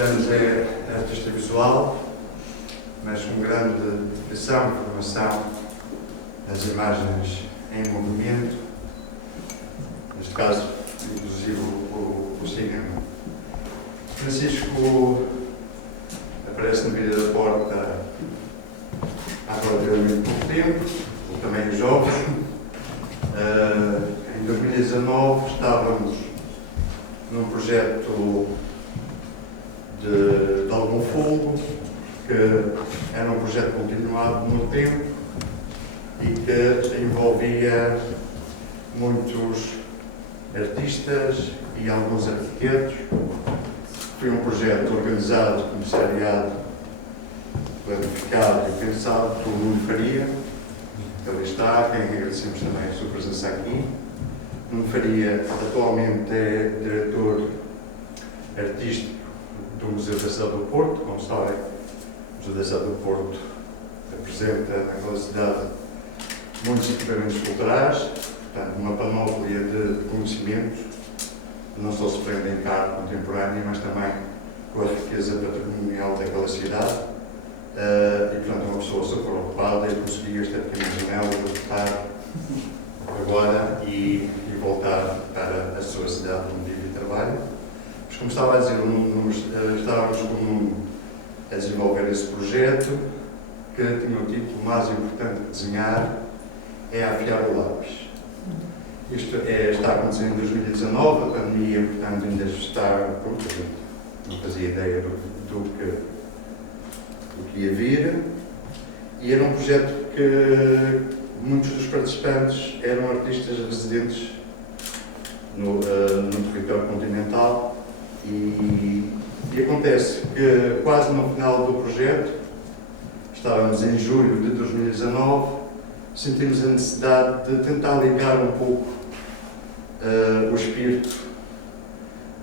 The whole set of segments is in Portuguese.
anos é artista visual, mas com grande dedicação e formação nas imagens em movimento, neste caso, inclusive o cinema. Francisco aparece na Vida da Porta há relativamente pouco tempo, também é jovem. Em 2019 estávamos num projeto de Algum Fogo, que era um projeto continuado no tempo e que envolvia muitos artistas e alguns arquitetos. Foi um projeto organizado, comissariado, planificado e pensado por Nuno Faria, que ali está, a quem agradecemos também a sua presença aqui. Nuno Faria atualmente é diretor artístico do Museu da Cidade do Porto. Como sabem, o Museu da Cidade do Porto apresenta naquela cidade muitos equipamentos culturais, portanto, uma panóplia de conhecimentos, não só se prende em arte contemporânea, mas também com a riqueza patrimonial daquela cidade. E, portanto, uma pessoa super ocupada e conseguiu esta pequena janela de voltar agora e voltar para a sua cidade onde vive e trabalha. Mas, como estava a dizer, estávamos a desenvolver esse projeto que tinha o título mais importante de desenhar é Afiar o Lápis. Isto está acontecendo em 2019, a pandemia, portanto, ainda está, não fazia ideia do que ia vir, e era um projeto que muitos dos participantes eram artistas residentes no território continental, e acontece que quase no final do projeto, estávamos em julho de 2019, sentimos a necessidade de tentar ligar um pouco o espírito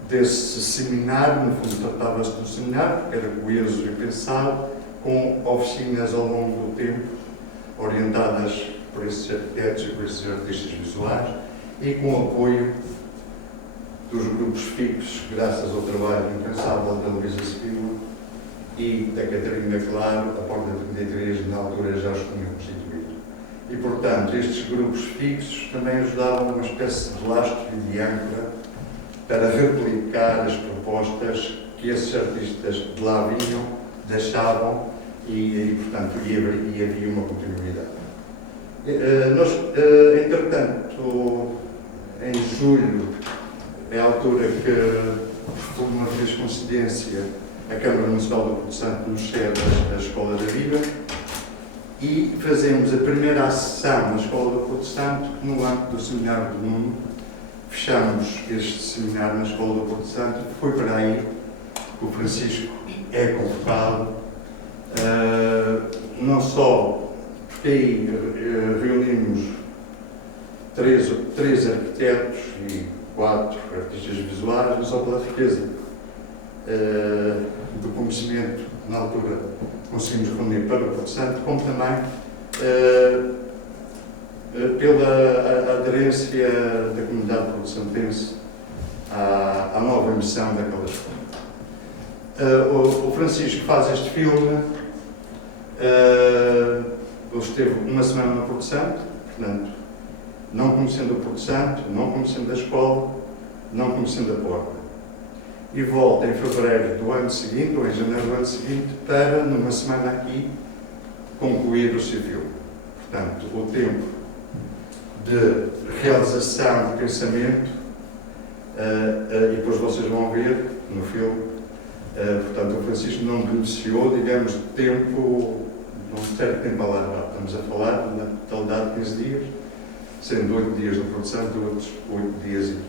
desse seminário. No fundo tratava-se de um seminário, porque era coeso e pensado, com oficinas ao longo do tempo, orientadas por esses arquitetos e por esses artistas visuais, e com o apoio dos grupos fixos, graças ao trabalho incansável da Luísa Sevilla e da Catarina Claro, a Porta 33, na altura já os tinham constituído. E, portanto, estes grupos fixos também ajudavam uma espécie de lastro e de âncora para replicar as propostas que esses artistas de lá vinham, deixavam e portanto, havia uma continuidade. Nós, entretanto, em julho, é a altura que, por uma vez coincidência, a Câmara Municipal do Porto Santo nos cede a Escola da Vida, e fazemos a primeira sessão na Escola do Porto Santo no âmbito do Seminário do Nuno. Fechamos este seminário na Escola do Porto Santo. Foi para aí que o Francisco é convocado, não só porque aí reunimos três arquitetos e 4 artistas visuais, não só pela riqueza do conhecimento que na altura conseguimos reunir para o Porto Santo, como também pela aderência da comunidade porto-santense à nova missão daquela escola. O Francisco faz este filme, ele esteve uma semana no Porto Santo, portanto, não conhecendo o Porto Santo, não conhecendo a escola, não conhecendo a porta. E volta em fevereiro do ano seguinte, ou em janeiro do ano seguinte, para, numa semana aqui, concluir o seu filme. Portanto, o tempo de realização de pensamento, e depois vocês vão ver no filme, portanto, o Francisco não beneficiou, digamos, de tempo, não certo tempo alargado. Estamos a falar, na totalidade, de 15 dias, sendo 8 dias no Porto Santo, outros 8 dias aqui.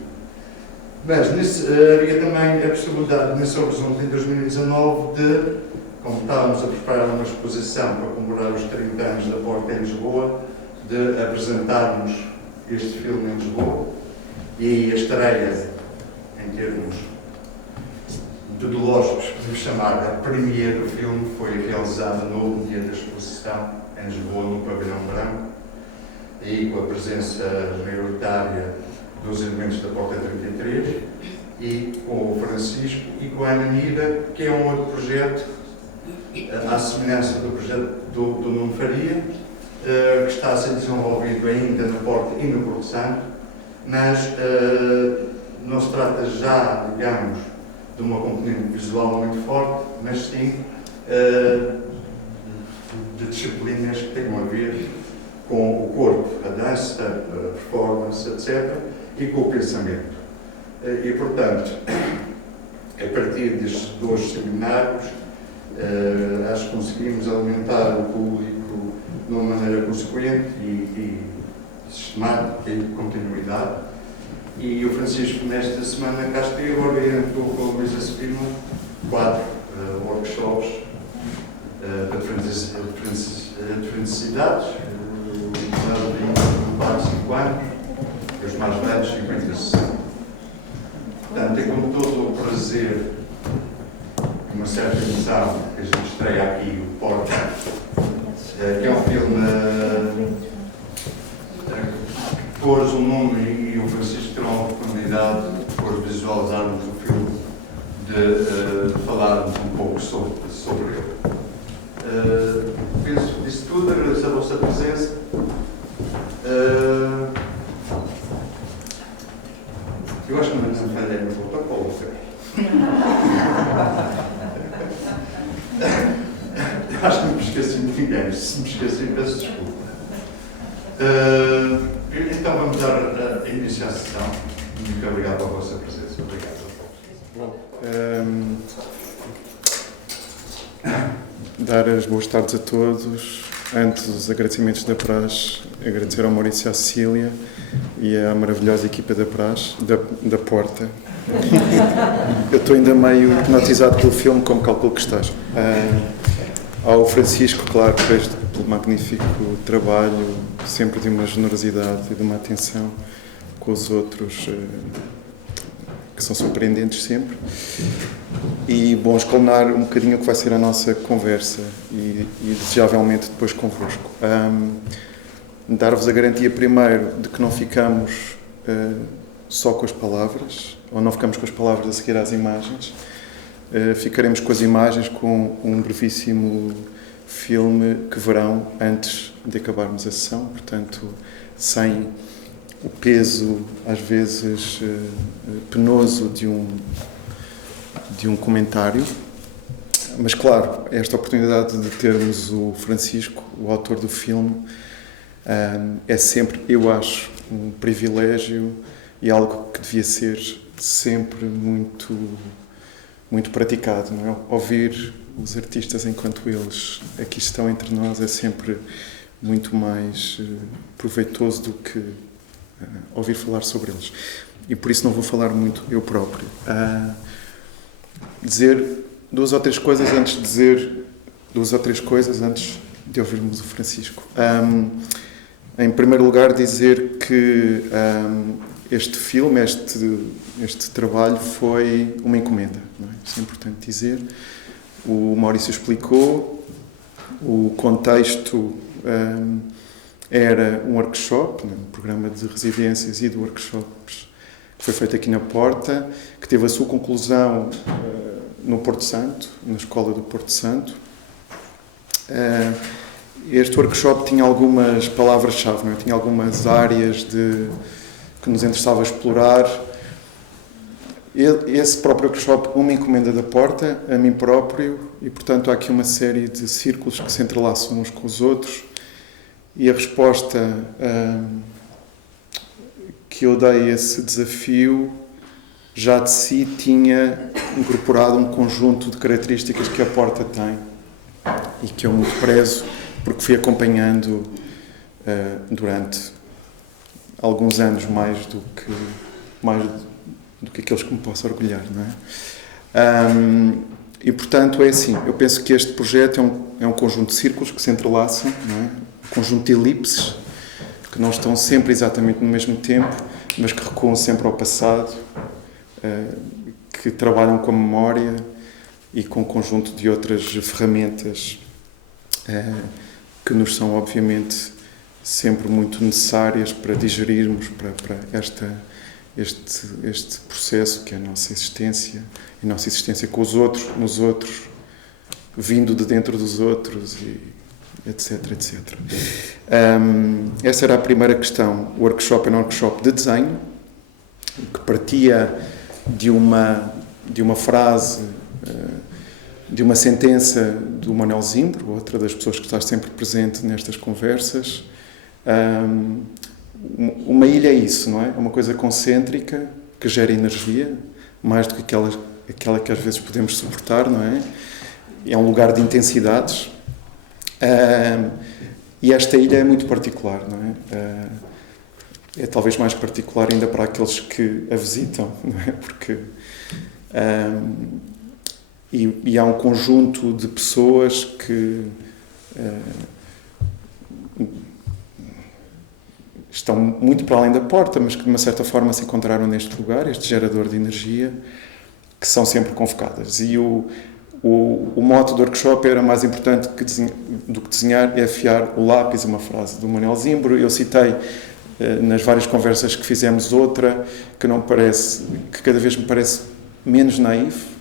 Mas havia também a possibilidade, nesse horizonte em 2019, de, como estávamos a preparar uma exposição para comemorar os 30 anos da Porta em Lisboa, de apresentarmos este filme em Lisboa, e aí a estreia, em termos metodológicos, podemos chamar a premiere do filme, foi realizada no último dia da exposição em Lisboa, no Pavilhão Branco, e com a presença maioritária dos elementos da Porta 33, e com o Francisco e com a Ana Mira, que é um outro projeto, à semelhança do projeto do Nuno Faria, que está a ser desenvolvido ainda na Porta e no Porto Santo, mas não se trata já, digamos, de uma componente visual muito forte, mas sim de disciplinas que tenham a ver com o corpo, a dança, a performance, etc., e com o pensamento. E, portanto, a partir destes 2 seminários, acho que conseguimos alimentar o público de uma maneira consequente e sistemática e de continuidade. E o Francisco, nesta semana, cá esteve, orientou com a Luísa Spima 4 workshops de diferentes cidades, de 4 a 5 anos, e os mais velhos, 50 a 60. Portanto, é com todo o prazer, uma certa emoção, que a gente estreia aqui o Porta, que é um filme que pôs o nome e o Francisco terá a oportunidade de depois visualizarmos o filme, de falarmos um pouco sobre ele. Penso que disse tudo, agradeço a vossa presença. Eu acho que não falhei no protocolo. Acho que não me esqueci de ninguém. Se me esqueci, peço desculpa. Então vamos dar início à sessão. Muito obrigado pela vossa presença. Obrigado a todos. Dar as boas tardes a todos. Antes dos agradecimentos da Praxe, agradecer ao Maurício e à Cecília e à maravilhosa equipa da Praxe, da Porta. Eu estou ainda meio hipnotizado pelo filme, como calculo que estás. Ao Francisco, claro, pelo magnífico trabalho, sempre de uma generosidade e de uma atenção com os outros, que são surpreendentes sempre. E, bom, escalonar um bocadinho o que vai ser a nossa conversa e desejavelmente depois convosco. Dar-vos a garantia primeiro de que não ficamos só com as palavras, ou não ficamos com as palavras a seguir às imagens. Ficaremos com as imagens, com um brevíssimo filme que verão antes de acabarmos a sessão, portanto, sem o peso, às vezes, penoso de um comentário. Mas, claro, esta oportunidade de termos o Francisco, o autor do filme, é sempre, eu acho, um privilégio e algo que devia ser sempre muito, muito praticado, não é? Ouvir os artistas enquanto eles aqui estão entre nós é sempre muito mais proveitoso do que ouvir falar sobre eles. E por isso não vou falar muito eu próprio. Dizer 2 ou 3 coisas antes de de ouvirmos o Francisco. Em primeiro lugar, dizer que este filme, este trabalho foi uma encomenda, não é? Isso é importante dizer. O Maurício explicou, o contexto era um workshop, um programa de residências e de workshops que foi feito aqui na Porta, que teve a sua conclusão no Porto Santo, na Escola do Porto Santo. Este workshop tinha algumas palavras-chave, não é? Tinha algumas áreas que nos interessava explorar. Esse próprio workshop, uma encomenda da Porta, a mim próprio, e portanto há aqui uma série de círculos que se entrelaçam uns com os outros, e a resposta que eu dei a esse desafio já de si tinha incorporado um conjunto de características que a Porta tem e que eu muito prezo, porque fui acompanhando durante alguns anos mais do que aqueles que me posso orgulhar, não é? E, portanto, é assim, eu penso que este projeto é um conjunto de círculos que se entrelaçam, não é? Um conjunto de elipses, que não estão sempre exatamente no mesmo tempo, mas que recuam sempre ao passado, que trabalham com a memória e com um conjunto de outras ferramentas que nos são, obviamente, sempre muito necessárias para digerirmos, para este processo que é a nossa existência, e a nossa existência com os outros, nos outros, vindo de dentro dos outros, e etc, etc. Essa era a primeira questão. O workshop é um workshop de desenho, que partia de uma frase, de uma sentença do Manuel Zimbro, outra das pessoas que está sempre presente nestas conversas. Uma ilha é isso, não é? É uma coisa concêntrica, que gera energia, mais do que aquela que às vezes podemos suportar, não é? É um lugar de intensidades. E esta ilha é muito particular, não é? É talvez mais particular ainda para aqueles que a visitam, não é? Porque e há um conjunto de pessoas que estão muito para além da porta, mas que de uma certa forma se encontraram neste lugar, este gerador de energia, que são sempre convocadas. E o mote do workshop era mais importante do que desenhar, é afiar o lápis, uma frase do Manuel Zimbro. Eu citei nas várias conversas que fizemos outra que cada vez me parece menos naif,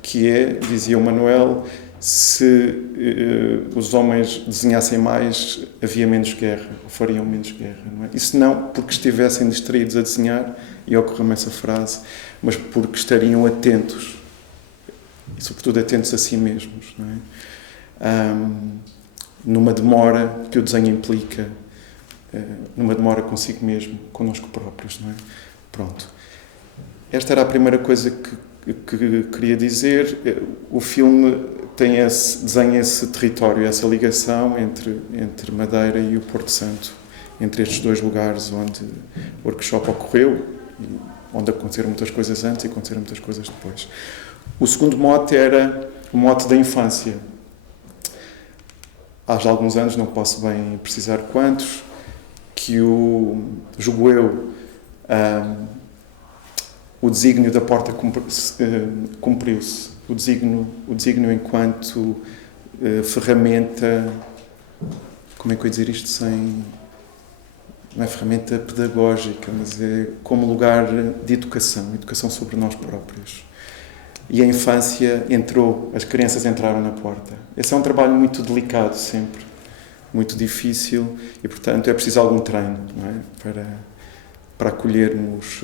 que é, dizia o Manuel, se os homens desenhassem mais, havia menos guerra, ou fariam menos guerra, não é? Isso não porque estivessem distraídos a desenhar, e ocorreu-me essa frase, mas porque estariam atentos, e sobretudo atentos a si mesmos, não é? Numa demora que o desenho implica, numa demora consigo mesmo, connosco próprios, não é? Pronto. Esta era a primeira coisa que queria dizer. O filme desenha esse território, essa ligação entre Madeira e o Porto Santo, entre estes dois lugares onde o workshop ocorreu, onde aconteceram muitas coisas antes e aconteceram muitas coisas depois. O segundo mote era o mote da infância. Há já alguns anos, não posso bem precisar quantos, que julgo eu, o desígnio da porta cumpriu-se. O desígnio enquanto ferramenta, como é que eu ia dizer isto sem... Não é ferramenta pedagógica, mas é como lugar de educação sobre nós próprios. E a infância entrou, as crianças entraram na porta. Esse é um trabalho muito delicado sempre, muito difícil, e portanto é preciso algum treino, não é? Para acolhermos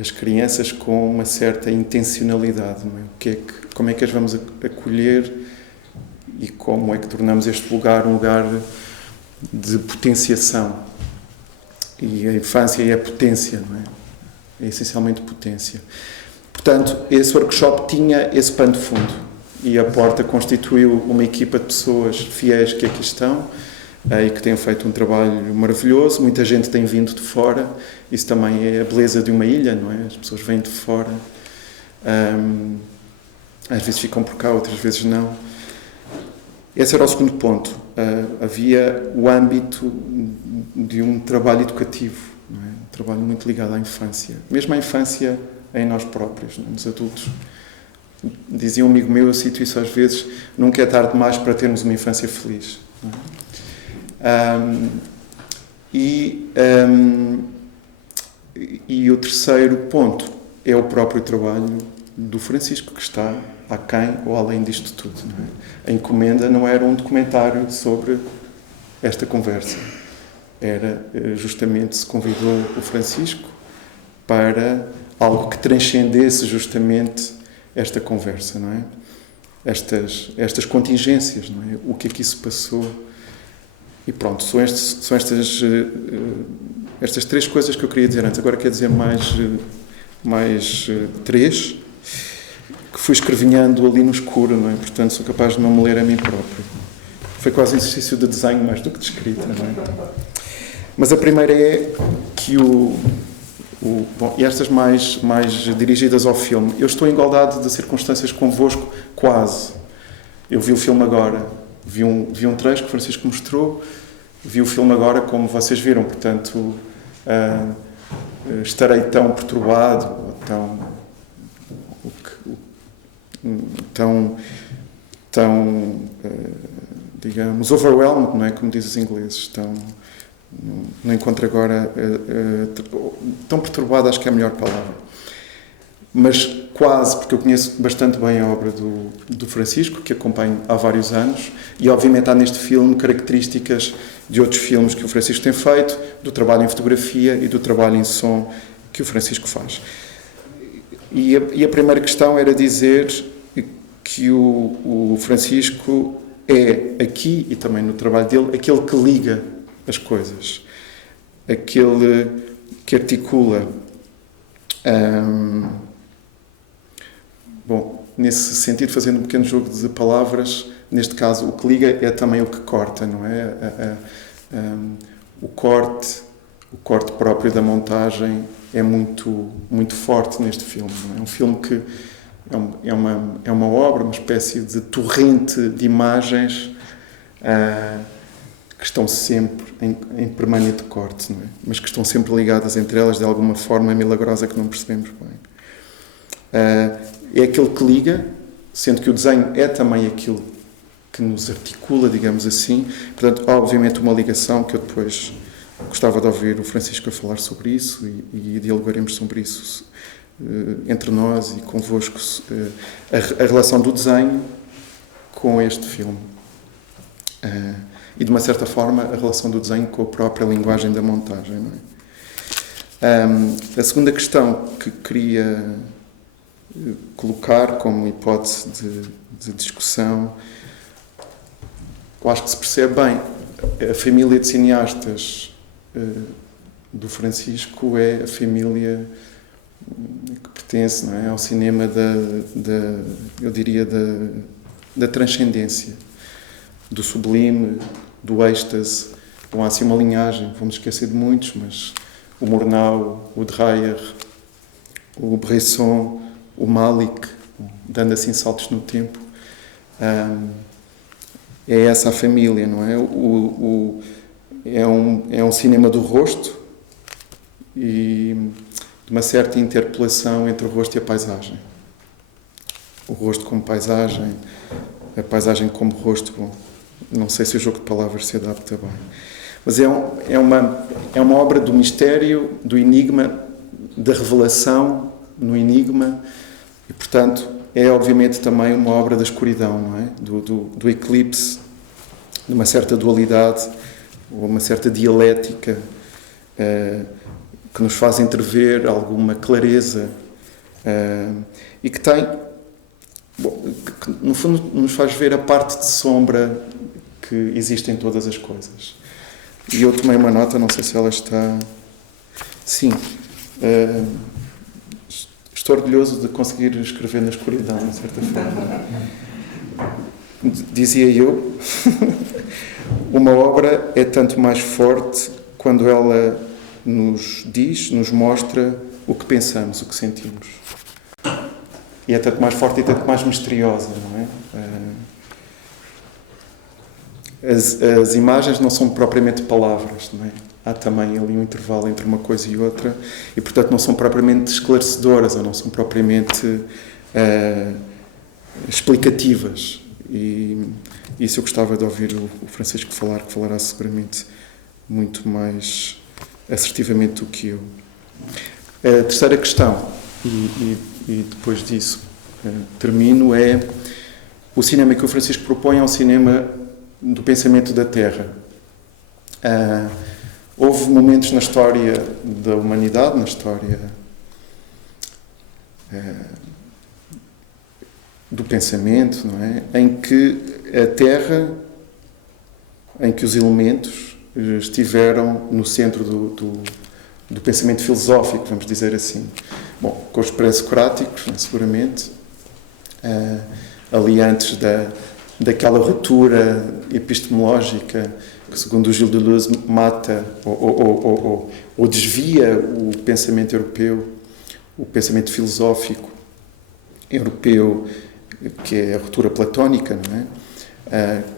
as crianças com uma certa intencionalidade, não é? Como é que as vamos acolher e como é que tornamos este lugar um lugar de potenciação. E a infância é a potência, não é? É essencialmente potência. Portanto, esse workshop tinha esse pano de fundo, e a Porta constituiu uma equipa de pessoas fiéis que aqui estão e que têm feito um trabalho maravilhoso. Muita gente tem vindo de fora, isso também é a beleza de uma ilha, não é? As pessoas vêm de fora, às vezes ficam por cá, outras vezes não. Esse era o segundo ponto. Havia o âmbito de um trabalho educativo, não é? Um trabalho muito ligado à infância, mesmo à infância em nós próprios, não é? Nos adultos. Dizia um amigo meu, eu cito isso às vezes, nunca é tarde demais para termos uma infância feliz. Não é? E o terceiro ponto é o próprio trabalho do Francisco, que está aquém ou além disto tudo. Não é? A encomenda não era um documentário sobre esta conversa. Era justamente, se convidou o Francisco para algo que transcendesse justamente esta conversa, não é? Estas contingências, não é? O que aqui se passou. E pronto, são estas três coisas que eu queria dizer antes. Agora quero dizer mais três, que fui escrevinhando ali no escuro, não é? Portanto, sou capaz de não me ler a mim próprio. Foi quase um exercício de desenho mais do que de escrita, não é? Mas a primeira é que bom, e estas mais dirigidas ao filme. Eu estou em igualdade de circunstâncias convosco, quase. Eu vi o filme agora. Vi um trecho que o Francisco mostrou. Vi o filme agora, como vocês viram. Portanto, estarei tão perturbado, tão digamos, overwhelmed, não é? Como dizem os ingleses. não encontro agora, tão perturbado, acho que é a melhor palavra. Mas quase, porque eu conheço bastante bem a obra do Francisco, que acompanho há vários anos, e obviamente há neste filme características de outros filmes que o Francisco tem feito, do trabalho em fotografia e do trabalho em som que o Francisco faz. E a primeira questão era dizer que o Francisco é aqui, e também no trabalho dele, aquele que liga as coisas, aquele que articula. Bom, nesse sentido, fazendo um pequeno jogo de palavras, neste caso, o que liga é também o que corta, não é? O corte próprio da montagem é muito, muito forte neste filme. Não é? É um filme que é uma obra, uma espécie de torrente de imagens que estão sempre em permanente corte, não é? Mas que estão sempre ligadas entre elas de alguma forma milagrosa que não percebemos bem. É aquele que liga, sendo que o desenho é também aquilo que nos articula, digamos assim. Portanto, obviamente uma ligação que eu depois gostava de ouvir o Francisco a falar sobre isso e dialogaremos sobre isso entre nós e convosco, a relação do desenho com este filme. E, de uma certa forma, a relação do desenho com a própria linguagem da montagem. Não é? A segunda questão que queria colocar como hipótese de discussão, eu acho que se percebe bem, a família de cineastas do Francisco é a família que pertence, não é, ao cinema eu diria, da transcendência, do sublime, do êxtase. Não há assim uma linhagem, vamos esquecer de muitos, mas o Murnau, o Dreyer, o Bresson, o Malick, dando assim saltos no tempo, é essa a família, não é? É um cinema do rosto e de uma certa interpelação entre o rosto e a paisagem. O rosto como paisagem, a paisagem como rosto. Bom, não sei se o jogo de palavras se adapta bem. Mas é uma obra do mistério, do enigma, da revelação no enigma e, portanto, é obviamente também uma obra da escuridão, não é? Do eclipse, de uma certa dualidade, ou uma certa dialética que nos faz entrever alguma clareza e que tem, que no fundo nos faz ver a parte de sombra que existe em todas as coisas. E eu tomei uma nota, não sei se ela está... Sim. Estou orgulhoso de conseguir escrever na escuridão, de certa forma. Dizia eu, uma obra é tanto mais forte quando ela nos diz, nos mostra o que pensamos, o que sentimos. E é tanto mais forte e tanto mais misteriosa, não é? As imagens não são propriamente palavras, não é? Há também ali um intervalo entre uma coisa e outra e, portanto, não são propriamente esclarecedoras ou não são propriamente explicativas. E isso eu gostava de ouvir o Francisco falar, que falará seguramente muito mais assertivamente do que eu. A terceira questão, e depois disso termino, é o cinema que o Francisco propõe é um cinema do pensamento da Terra. Houve momentos na história da humanidade, na história do pensamento, não é? Em que a Terra, em que os elementos estiveram no centro do pensamento filosófico, vamos dizer assim. Bom, com os pré-socráticos, seguramente, ali antes daquela ruptura epistemológica que, segundo o Gilles Deleuze, mata ou desvia o pensamento europeu, o pensamento filosófico europeu, que é a ruptura platónica, não é?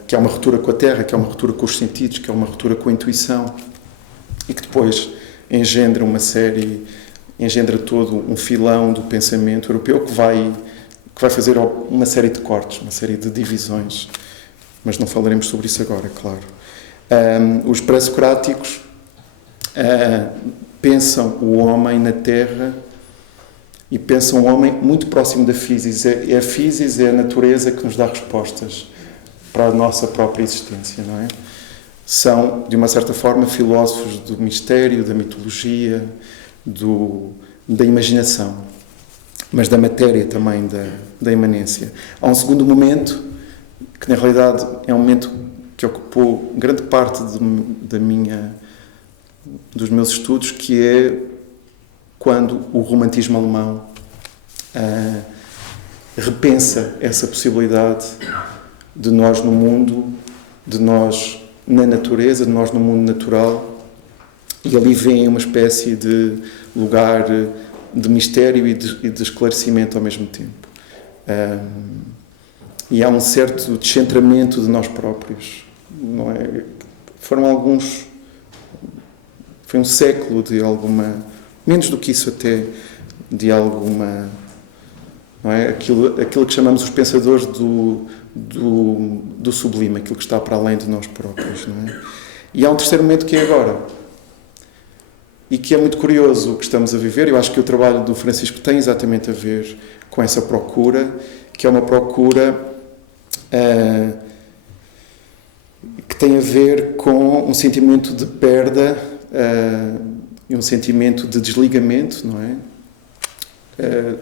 Que é uma ruptura com a Terra, que é uma ruptura com os sentidos, que é uma ruptura com a intuição e que depois engendra todo um filão do pensamento europeu que vai fazer uma série de cortes, uma série de divisões, mas não falaremos sobre isso agora, claro. Os pré-socráticos pensam o homem na Terra e pensam o homem muito próximo da physis. É a physis, é a natureza que nos dá respostas para a nossa própria existência, não é? São, de uma certa forma, filósofos do mistério, da mitologia, da imaginação, mas da matéria também, da imanência. Há um segundo momento, que na realidade é um momento que ocupou grande parte dos meus estudos, que é quando o romantismo alemão repensa essa possibilidade de nós no mundo, de nós na natureza, de nós no mundo natural, e ali vem uma espécie de lugar de mistério e de esclarecimento ao mesmo tempo. E há um certo descentramento de nós próprios, não é? Foi um século de alguma, menos do que isso até, de alguma, não é? Aquilo que chamamos os pensadores do sublime, aquilo que está para além de nós próprios, não é? E há um terceiro momento que é agora, e que é muito curioso o que estamos a viver. Eu acho que o trabalho do Francisco tem exatamente a ver com essa procura, que é uma procura que tem a ver com um sentimento de perda e um sentimento de desligamento, não é?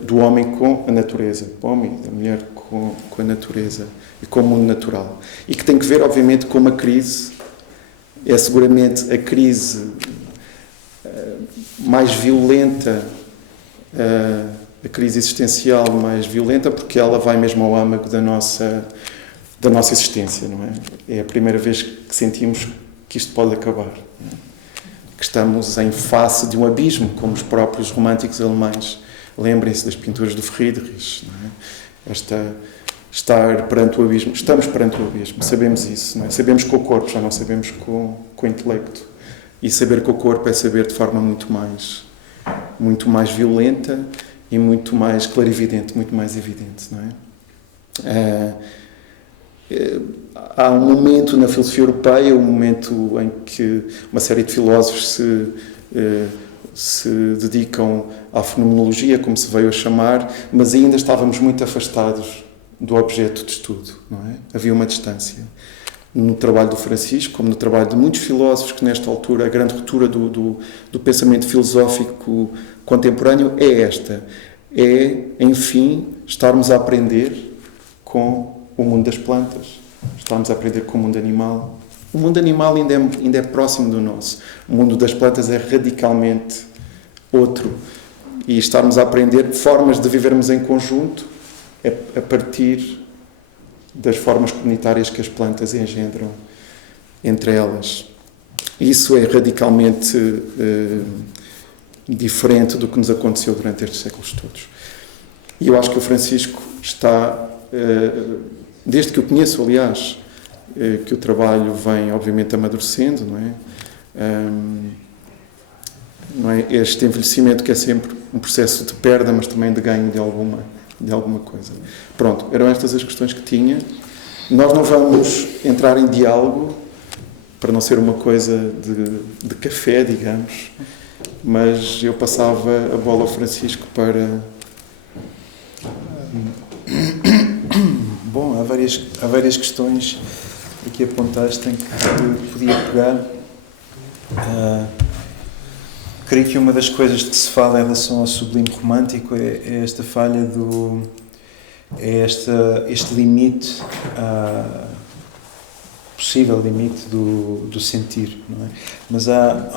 Do homem com a natureza, do homem e da mulher com a natureza e com o mundo natural. E que tem que ver, obviamente, com uma crise. É seguramente a crise mais violenta, a crise existencial mais violenta, porque ela vai mesmo ao âmago da nossa existência, não é? É a primeira vez que sentimos que isto pode acabar, não é? Que estamos em face de um abismo, como os próprios românticos alemães. Lembrem-se das pinturas do Friedrich, não é? Estar perante o abismo. Estamos perante o abismo, sabemos isso, não é? Sabemos com o corpo, já não sabemos com o intelecto. E saber com o corpo é saber de forma muito mais violenta e muito mais clarividente, muito mais evidente, não é? Há um momento na filosofia europeia, um momento em que uma série de filósofos se dedicam à fenomenologia, como se veio a chamar, mas ainda estávamos muito afastados do objeto de estudo, não é? Havia uma distância. No trabalho do Francisco, como no trabalho de muitos filósofos, que nesta altura a grande ruptura do pensamento filosófico contemporâneo é esta. É, enfim, estarmos a aprender com o mundo das plantas, estarmos a aprender com o mundo animal. O mundo animal ainda é próximo do nosso. O mundo das plantas é radicalmente outro. E estarmos a aprender formas de vivermos em conjunto a partir das formas comunitárias que as plantas engendram entre elas. Isso é radicalmente diferente do que nos aconteceu durante estes séculos todos. E eu acho que o Francisco está, desde que o conheço, aliás, que o trabalho vem, obviamente, amadurecendo, não é? Este envelhecimento que é sempre um processo de perda, mas também de ganho de alguma coisa. Pronto, eram estas as questões que tinha. Nós não vamos entrar em diálogo, para não ser uma coisa de café, digamos, mas eu passava a bola ao Francisco para... Bom, há várias questões aqui apontaste em que podia pegar. Creio que uma das coisas que se fala em relação ao sublime romântico é esta falha este limite, possível limite do sentir, não é? Mas há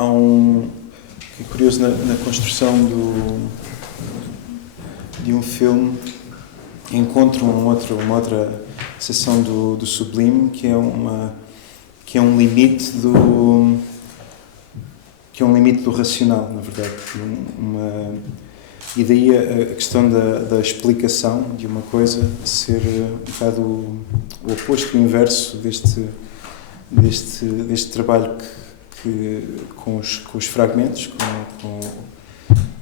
é curioso na construção de um filme, encontro uma outra seção do sublime que é um limite do racional, na verdade. E daí a questão da explicação de uma coisa ser um bocado o oposto, o inverso deste trabalho com os fragmentos,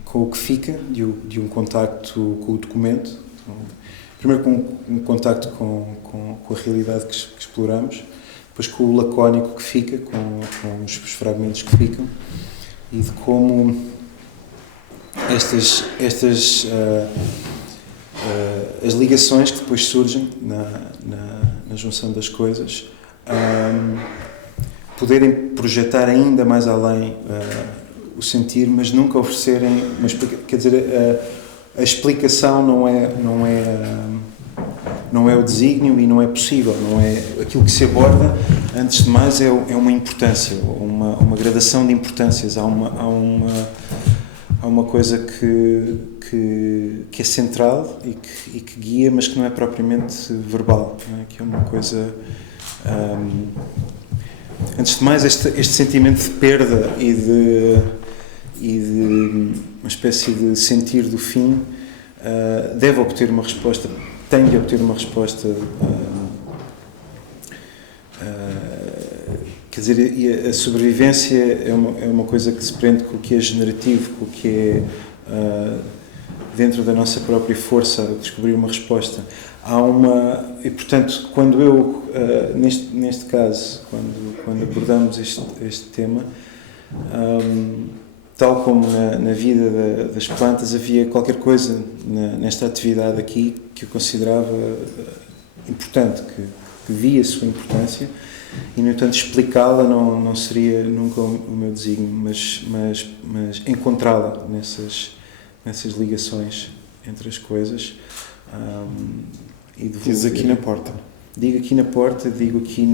com o que fica de um contacto com o documento. Primeiro com um contacto com a realidade que exploramos, depois com o lacónico que fica, com os fragmentos que ficam, e de como as ligações que depois surgem na junção das coisas poderem projetar ainda mais além o sentir, mas nunca oferecerem uma explicação. Quer dizer, a explicação não é o desígnio e não é possível, não é aquilo que se aborda. Antes de mais é uma importância, uma gradação de importâncias. Há uma coisa que é central e que guia, mas que não é propriamente verbal, não é? Que é uma coisa... antes de mais, este sentimento de perda e de uma espécie de sentir do fim deve obter uma resposta, tem de obter uma resposta, quer dizer, e a sobrevivência é uma coisa que se prende com o que é generativo, com o que é dentro da nossa própria força a descobrir uma resposta. E portanto, quando eu, neste caso, quando abordamos este tema, tal como na vida das plantas, havia qualquer coisa nesta atividade aqui que eu considerava importante, que via a sua importância, e no entanto explicá-la não seria nunca o meu desígnio, mas encontrá-la nessas ligações entre as coisas. E diz aqui na porta. Digo aqui na porta, digo aqui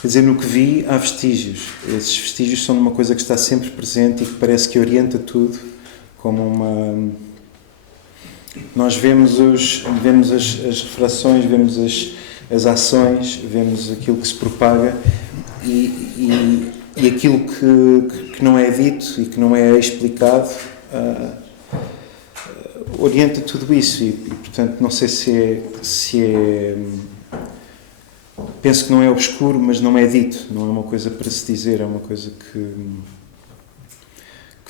quer dizer, no que vi há vestígios. Esses vestígios são uma coisa que está sempre presente e que parece que orienta tudo, como uma... Nós vemos as refrações, vemos as ações, vemos aquilo que se propaga e aquilo que não é dito e que não é explicado orienta tudo isso e portanto não sei se é penso que não é obscuro, mas não é dito, não é uma coisa para se dizer, é uma coisa que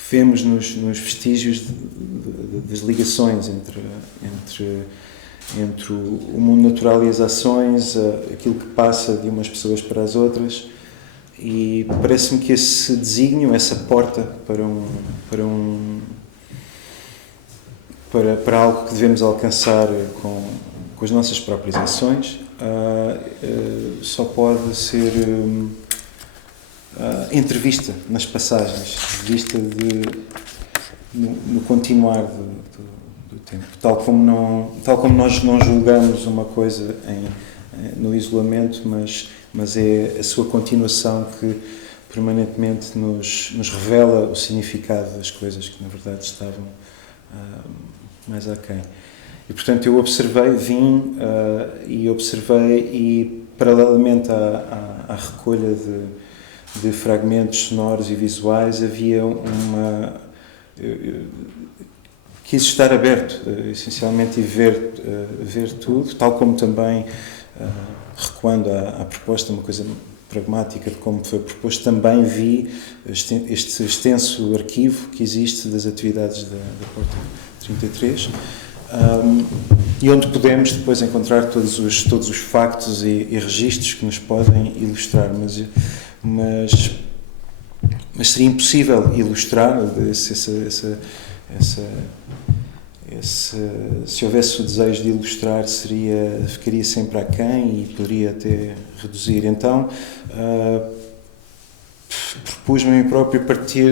vemos nos vestígios das ligações entre o mundo natural e as ações, aquilo que passa de umas pessoas para as outras, e parece-me que esse desígnio, essa porta para algo que devemos alcançar com as nossas próprias ações, só pode ser entrevista nas passagens, vista no continuar do tempo, tal como nós não julgamos uma coisa no isolamento, mas é a sua continuação que permanentemente nos revela o significado das coisas que na verdade estavam mais aquém. E portanto eu vim e observei, e paralelamente à recolha de fragmentos sonoros e visuais havia quis estar aberto, essencialmente, e ver tudo, tal como também, recuando à proposta, uma coisa pragmática de como foi proposto, também vi este extenso arquivo que existe das atividades da Porta 33, e onde podemos depois encontrar todos os factos e registros que nos podem ilustrar, mas seria impossível ilustrar se houvesse o desejo de ilustrar, ficaria sempre aquém e poderia até reduzir. Então propus-me a mim próprio partir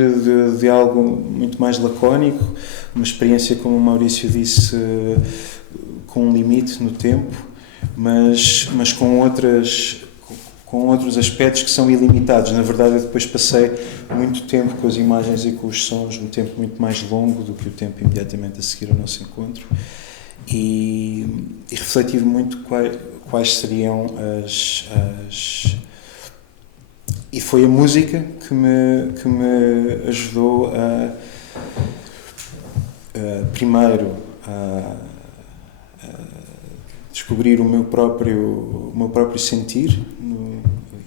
de algo muito mais lacónico, uma experiência, como o Maurício disse, com um limite no tempo, mas com outros aspectos que são ilimitados. Na verdade, eu depois passei muito tempo com as imagens e com os sons, um tempo muito mais longo do que o tempo imediatamente a seguir ao nosso encontro, e refleti muito quais seriam e foi a música que me ajudou primeiro a descobrir o meu próprio sentir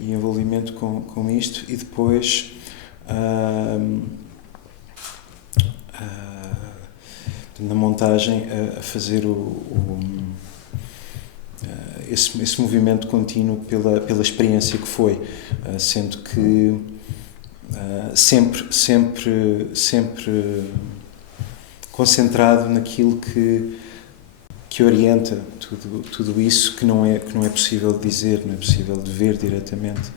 e envolvimento com isto, e depois na montagem a fazer esse movimento contínuo pela experiência que foi, sendo que sempre concentrado naquilo que orienta tudo isso que não é possível de dizer, não é possível de ver diretamente.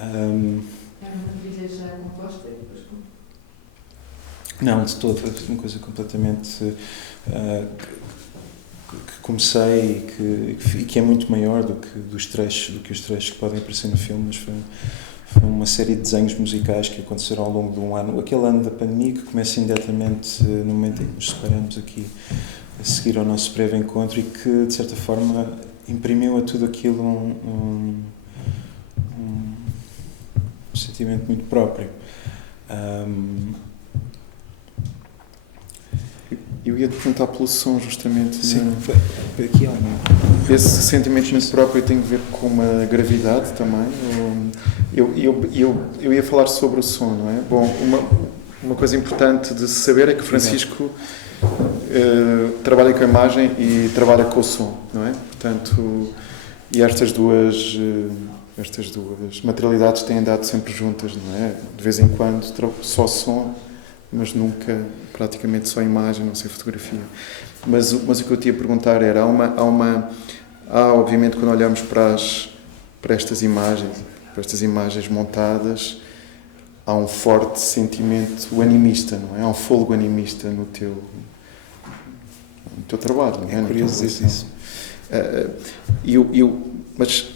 É uma trilha já composta e depois Não, de todo, foi uma coisa completamente que comecei e que é muito maior do que os trechos que podem aparecer no filme, mas foi uma série de desenhos musicais que aconteceram ao longo de um ano, aquele ano da pandemia que começa imediatamente no momento em que nos separamos aqui a seguir ao nosso breve encontro e que de certa forma imprimiu a tudo aquilo um sentimento muito próprio. Eu ia-te perguntar pelo som, justamente. Sim, aqui há esse sentimento muito próprio tem a ver com uma gravidade também? Eu ia falar sobre o som, não é? Bom, uma coisa importante de se saber é que Francisco trabalha com a imagem e trabalha com o som, não é? Portanto, e estas duas materialidades têm andado sempre juntas, não é? De vez em quando só som, mas nunca praticamente só imagem, não sei, fotografia. Mas o que eu te ia perguntar era, há obviamente quando olhamos para estas imagens montadas, há um forte sentimento animista, não é? Há um fôlego animista no teu trabalho, não é? É curioso dizer isso. Mas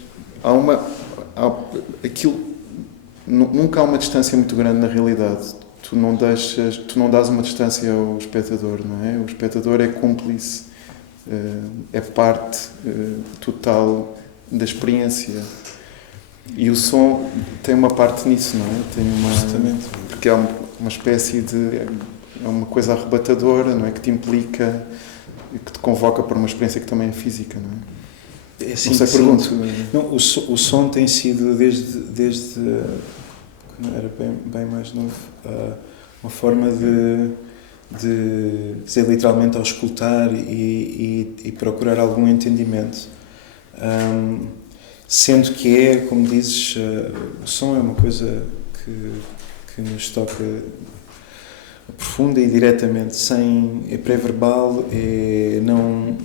nunca há uma distância muito grande na realidade. Tu não dás uma distância ao espectador, não é? O espectador é cúmplice, é parte total da experiência. E o som tem uma parte nisso, não é? Justamente. Porque é uma espécie de... é uma coisa arrebatadora, não é? Que te implica, que te convoca para uma experiência que também é física, não é? É assim, não sei, pergunto. Não, o som tem sido, desde quando era bem mais novo, uma forma de dizer literalmente ao escutar e procurar algum entendimento. Sendo que como dizes, o som é uma coisa que nos toca profunda e diretamente, é pré-verbal,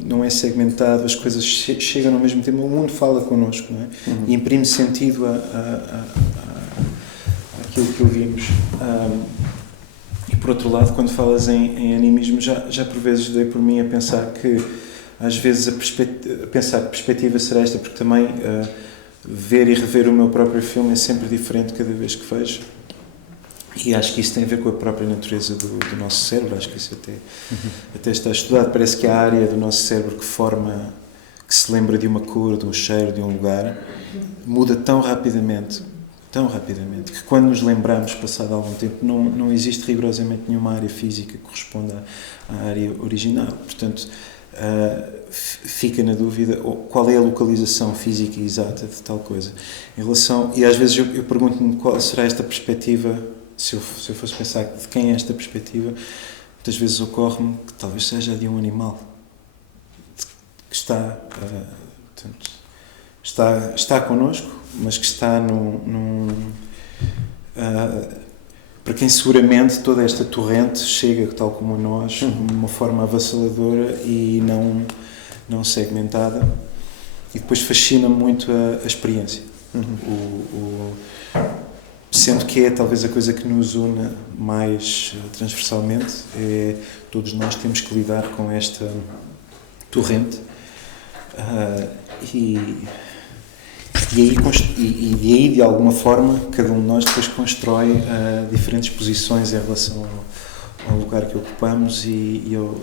não é segmentado, as coisas chegam ao mesmo tempo, o mundo fala connosco, não é? E imprime sentido àquilo que ouvimos. E por outro lado, quando falas em animismo, já por vezes dei por mim a pensar que às vezes pensar que perspectiva será esta, porque também ver e rever o meu próprio filme é sempre diferente cada vez que vejo. E acho que isso tem a ver com a própria natureza do nosso cérebro, acho que isso até está estudado. Parece que a área do nosso cérebro que se lembra de uma cor, de um cheiro, de um lugar, muda tão rapidamente, que quando nos lembramos, passado algum tempo, não existe rigorosamente nenhuma área física que corresponda à área original. Portanto, fica na dúvida qual é a localização física exata de tal coisa. E às vezes eu pergunto-me qual será esta perspectiva. Se eu fosse pensar de quem é esta perspectiva, muitas vezes ocorre-me que talvez seja de um animal que está connosco, mas que está para quem seguramente toda esta torrente chega, tal como a nós, de uma forma avassaladora e não segmentada, e depois fascina muito a experiência. Sendo que é talvez a coisa que nos une mais transversalmente, todos nós temos que lidar com esta torrente e aí de alguma forma cada um de nós depois constrói diferentes posições em relação ao lugar que ocupamos e ao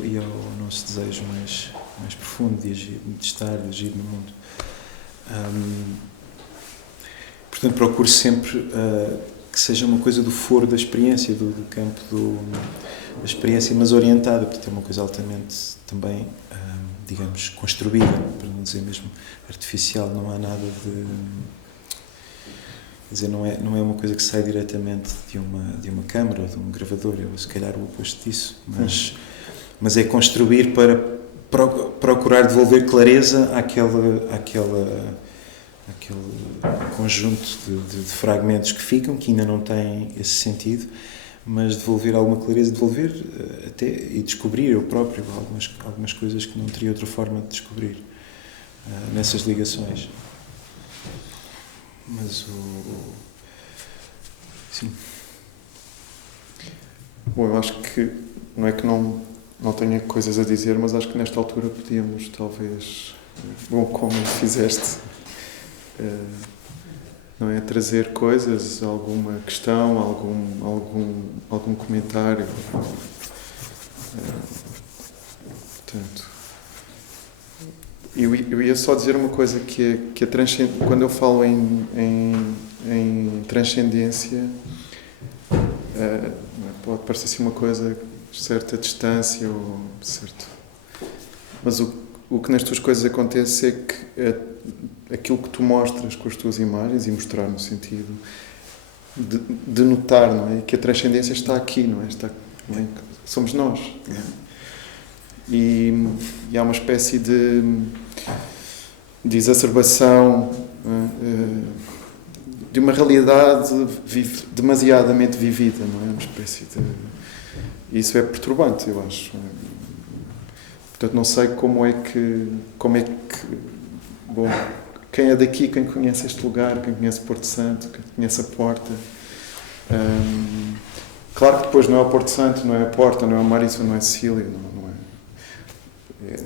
nosso desejo mais profundo de estar, de agir no mundo. Portanto, procuro sempre que seja uma coisa do foro da experiência, do campo da experiência, mas orientada, porque é uma coisa altamente também, digamos, construída, para não dizer mesmo artificial. Não há nada de... Quer dizer, não é uma coisa que sai diretamente de uma câmara ou de um gravador, ou se calhar o oposto disso, mas é construir para procurar devolver clareza aquele conjunto de fragmentos que ficam, que ainda não têm esse sentido, mas devolver alguma clareza, devolver até e descobrir eu próprio algumas coisas que não teria outra forma de descobrir nessas ligações. Mas sim. Bom, eu acho que não é que não tenha coisas a dizer, mas acho que nesta altura podíamos talvez, bom, como fizeste, não é, trazer coisas, alguma questão, algum comentário. Portanto, eu ia só dizer uma coisa que a quando eu falo em transcendência, pode parecer assim uma coisa de certa distância ou certo, mas o que nas tuas coisas acontece é que aquilo que tu mostras com as tuas imagens, e mostrar no sentido de notar, não é, que a transcendência está aqui, não é, não é? Somos nós, não é? E há uma espécie de exacerbação de uma realidade demasiadamente vivida, não é? Uma espécie de... Isso é perturbante, eu acho. Portanto, não sei como é que bom, quem é daqui, quem conhece este lugar, quem conhece Porto Santo, quem conhece a Porta. Claro que depois não é o Porto Santo, não é a Porta, não é o Marisa, não é Cecília, não é.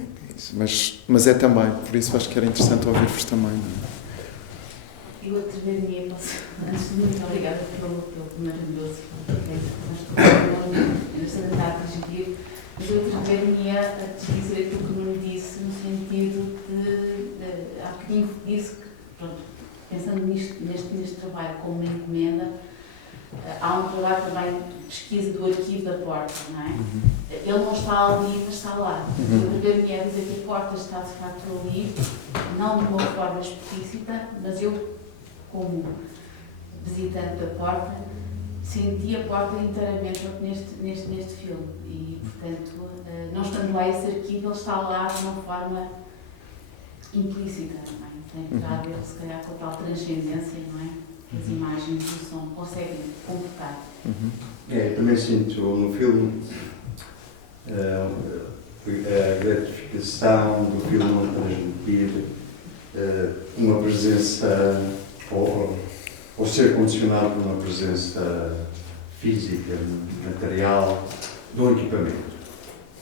Mas é também, por isso acho que era interessante ouvir-vos também. Não é? Eu atrever-me, antes de muito obrigada pelo maravilhoso eu estou a tentar transmitir, mas eu atrever-me a te dizer aquilo que me disse, no sentido de há bocadinho disse que, pronto, pensando neste trabalho como uma encomenda, há um trabalho também de pesquisa do arquivo da Porta, não é? Ele não está ali, mas está lá. Eu atrever-me a dizer que a Porta está de facto ali, não de uma forma explícita, mas eu, como visitante da Porta, senti a Porta inteiramente neste filme e, portanto, não estando lá esse arquivo, ele está lá de uma forma implícita, não é? Tem que haver, se calhar, com a tal transcendência, não é? Que as imagens e o som conseguem comportar. Eu também sinto no filme a gratificação do filme transmitir uma presença, ou ser condicionado por uma presença física, material, do equipamento,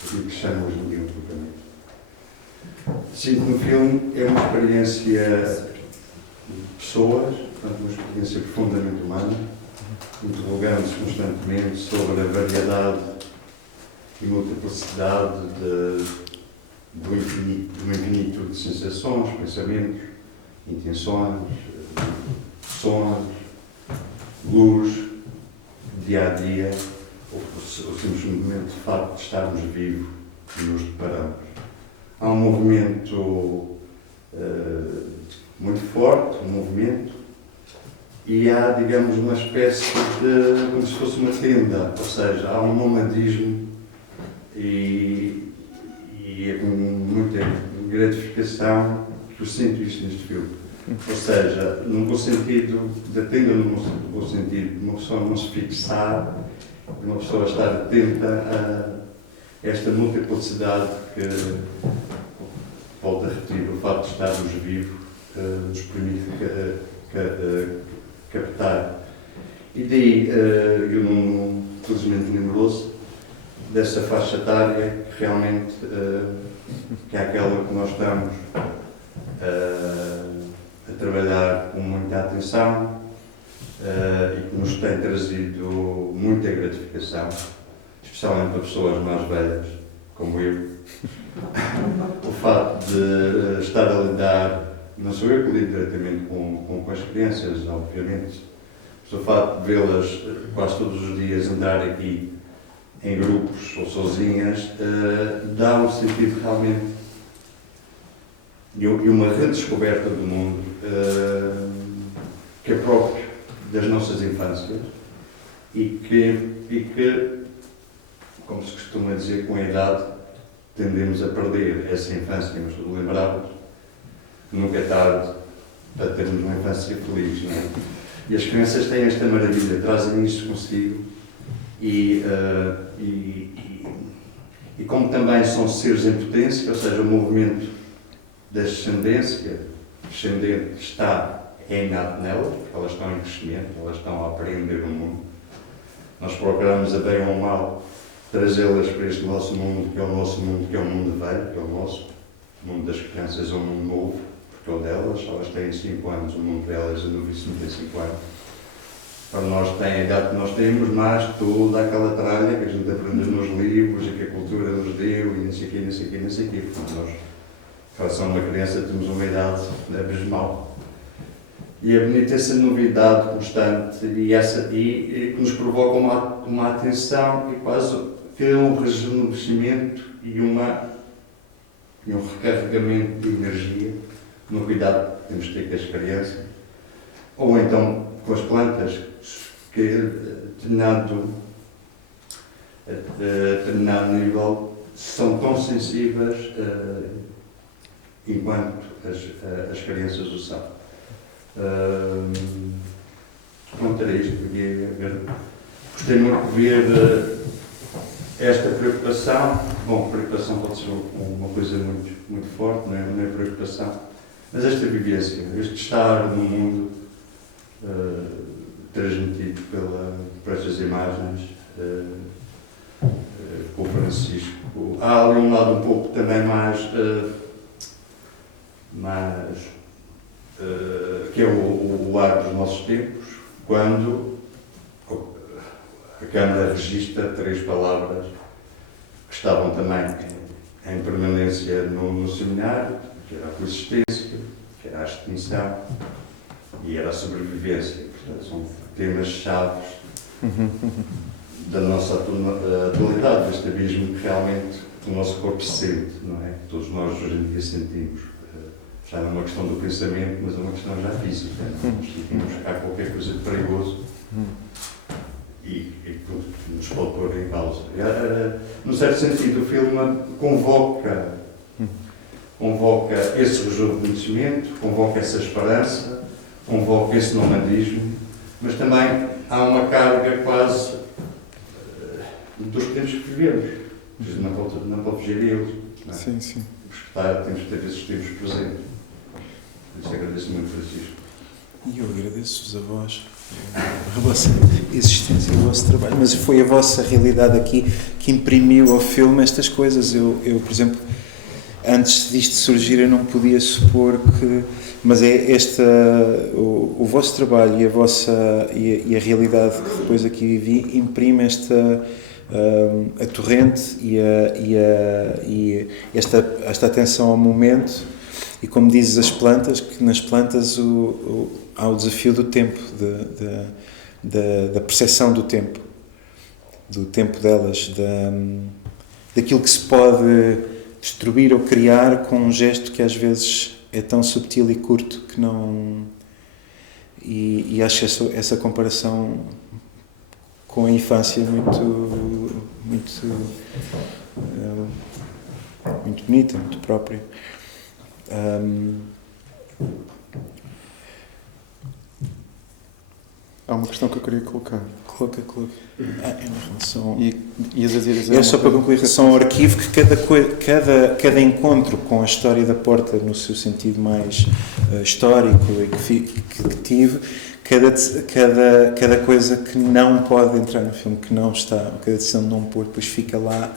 aquilo que chamamos de equipamento. Sinto no filme é uma experiência de pessoas, portanto, uma experiência profundamente humana, interrogando-se constantemente sobre a variedade e multiplicidade de uma infinitude de sensações, pensamentos, intenções, sons, luz, dia a dia, ou simplesmente o facto de estarmos vivos e nos deparamos. Há um movimento muito forte, e há, digamos, uma espécie de, como se fosse uma tenda, ou seja, há um nomadismo e é com muita gratificação que eu sinto isto neste filme. Ou seja, no bom sentido da tenda, no bom sentido de uma pessoa não se fixar, de uma pessoa estar atenta a esta multiplicidade que, volto a repetir, o facto de estarmos vivos nos permite captar. E daí eu não, felizmente, lembrou-se dessa faixa etária que realmente que é aquela que nós estamos a trabalhar com muita atenção e que nos tem trazido muita gratificação, especialmente para pessoas mais velhas, como eu. O facto de estar a lidar, não sou eu que lido diretamente com as crianças, obviamente, mas o facto de vê-las quase todos os dias andar aqui em grupos ou sozinhas, dá um sentido realmente e uma redescoberta do mundo que é próprio das nossas infâncias e que, como se costuma dizer, com a idade tendemos a perder essa infância, mas tu lembrava-te, nunca é tarde para termos uma infância feliz, não é? E as crianças têm esta maravilha, trazem isso consigo e como também são seres em potência, ou seja, o movimento da descendência descendente é inato nelas, porque elas estão em crescimento, elas estão a aprender o mundo. Nós procuramos, a bem ou mal, trazê-las para este nosso mundo, que é o nosso mundo, que é o mundo velho, que é o nosso. O mundo das crianças é um mundo novo, porque é o delas, elas têm 5 anos, o mundo delas, a novíssima tem 5 anos. Para nós tem a idade que nós temos, mas toda aquela tralha que a gente aprende nos livros e que a cultura nos deu e não sei o quê, não sei o quê, não sei o quê. Portanto, nós, em relação a uma criança, temos uma idade abismal. E a bonita essa novidade constante e que nos provoca uma atenção e quase que um rejuvenescimento e um recarregamento de energia no cuidado que temos de ter com as crianças. Ou então com as plantas, que a determinado nível são tão sensíveis enquanto as crianças o são. Pronto, era isto. Gostei muito de ver esta preocupação. Bom, preocupação pode ser uma coisa muito, muito forte, não é preocupação, mas esta vivência, este estar no mundo transmitido por estas imagens, com o Francisco. Há ali um lado um pouco também mais que é o ar dos nossos tempos, quando a Câmara registra 3 palavras que estavam também em permanência no seminário, que era a coexistência, que era a extinção e era a sobrevivência. Portanto, são temas-chave da nossa atualidade, deste abismo que realmente o nosso corpo sente, não é? Todos nós hoje em dia sentimos. Já não é uma questão do pensamento, mas é uma questão já física. Nós sentimos que há qualquer coisa de perigoso e que nos pode pôr em causa. Num certo sentido, o filme convoca esse rejuvenescimimento, convoca essa esperança, convoca esse nomadismo, mas também há uma carga quase dos tempos que vivemos. Não pode fugir a eles. Não é? Sim, sim. Temos que ter esses tempos presentes. Por isso agradeço muito, Francisco. E eu agradeço-vos a vós, a vossa existência e o vosso trabalho, mas foi a vossa realidade aqui que imprimiu ao filme estas coisas. Eu por exemplo, antes disto surgir, eu não podia supor que... Mas é o vosso trabalho e a vossa e a realidade que depois aqui vivi imprime a torrente e esta atenção ao momento. E como dizes, as plantas, que nas plantas há o desafio do tempo, da percepção do tempo delas, daquilo que se pode destruir ou criar com um gesto que às vezes é tão subtil e curto que não... E acho essa comparação com a infância muito bonita, muito própria. Há uma questão que eu queria colocar. Coloca. Em relação... Ias a dizer é só para concluir, em relação ao arquivo, que cada encontro com a história da Porta, no seu sentido mais histórico e que tive, cada coisa que não pode entrar no filme, que não está, cada decisão de não pôr, depois fica lá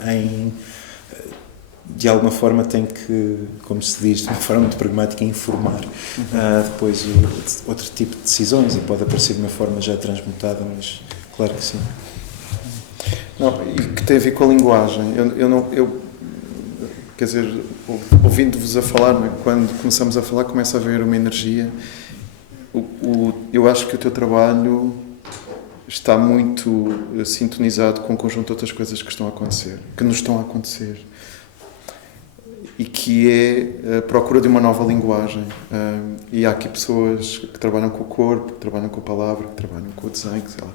de alguma forma tem que, como se diz, de uma forma muito pragmática, informar depois outro tipo de decisões, e pode aparecer de uma forma já transmutada, mas claro que sim. Não, e que tem a ver com a linguagem. Quer dizer, ouvindo-vos a falar, não é? Quando começamos a falar, começa a haver uma energia. Eu acho que o teu trabalho está muito sintonizado com um conjunto de outras coisas que estão a acontecer, que nos estão a acontecer. E que é a procura de uma nova linguagem. E há aqui pessoas que trabalham com o corpo, que trabalham com a palavra, que trabalham com o desenho, sei lá.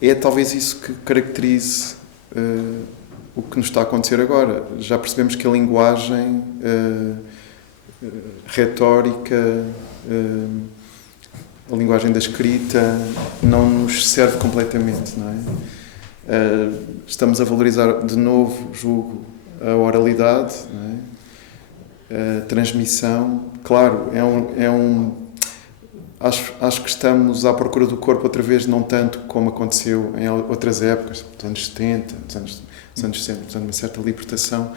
É talvez isso que caracterize o que nos está a acontecer agora. Já percebemos que a linguagem retórica, a linguagem da escrita não nos serve completamente, não é? Estamos a valorizar de novo, julgo, a oralidade, não é? A transmissão. Claro, acho que estamos à procura do corpo outra vez, não tanto como aconteceu em outras épocas, dos anos 70, dos anos 60, portanto, uma certa libertação.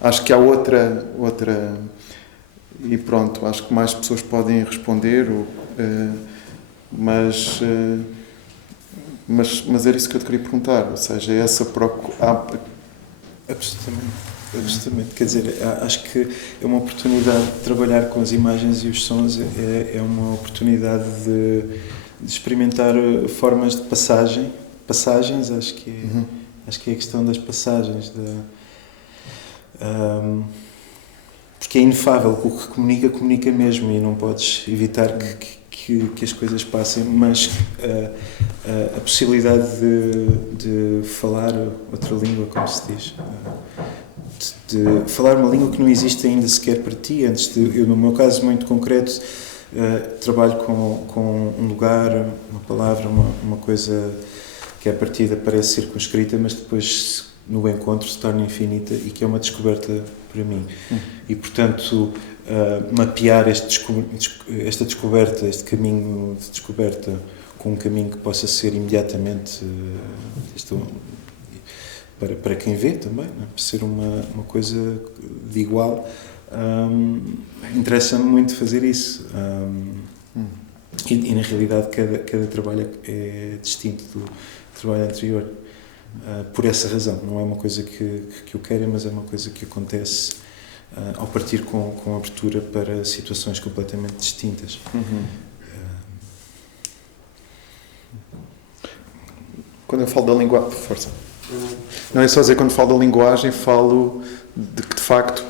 Acho que há outra e pronto, acho que mais pessoas podem responder, mas era isso que eu te queria perguntar, ou seja, essa procura... Absolutamente. Quer dizer, acho que é uma oportunidade de trabalhar com as imagens e os sons, é uma oportunidade de experimentar formas de passagens, acho que é a questão das passagens, porque é inefável, o que comunica mesmo, e não podes evitar que as coisas passem, mas a possibilidade de falar outra língua, como se diz, de falar uma língua que não existe ainda sequer para ti. Eu, no meu caso muito concreto, trabalho com um lugar, uma palavra, uma coisa que à partida parece circunscrita, mas depois no encontro se torna infinita e que é uma descoberta para mim. E, portanto, mapear esta descoberta, este caminho de descoberta com um caminho que possa ser imediatamente para quem vê também, não é? Para ser uma coisa de igual, interessa-me muito fazer isso. E na realidade cada trabalho é distinto do trabalho anterior, por essa razão. Não é uma coisa que eu quero, mas é uma coisa que acontece ao partir com abertura para situações completamente distintas. Quando eu falo da linguagem... Força. Não é só dizer, quando falo da linguagem, falo de que, de facto,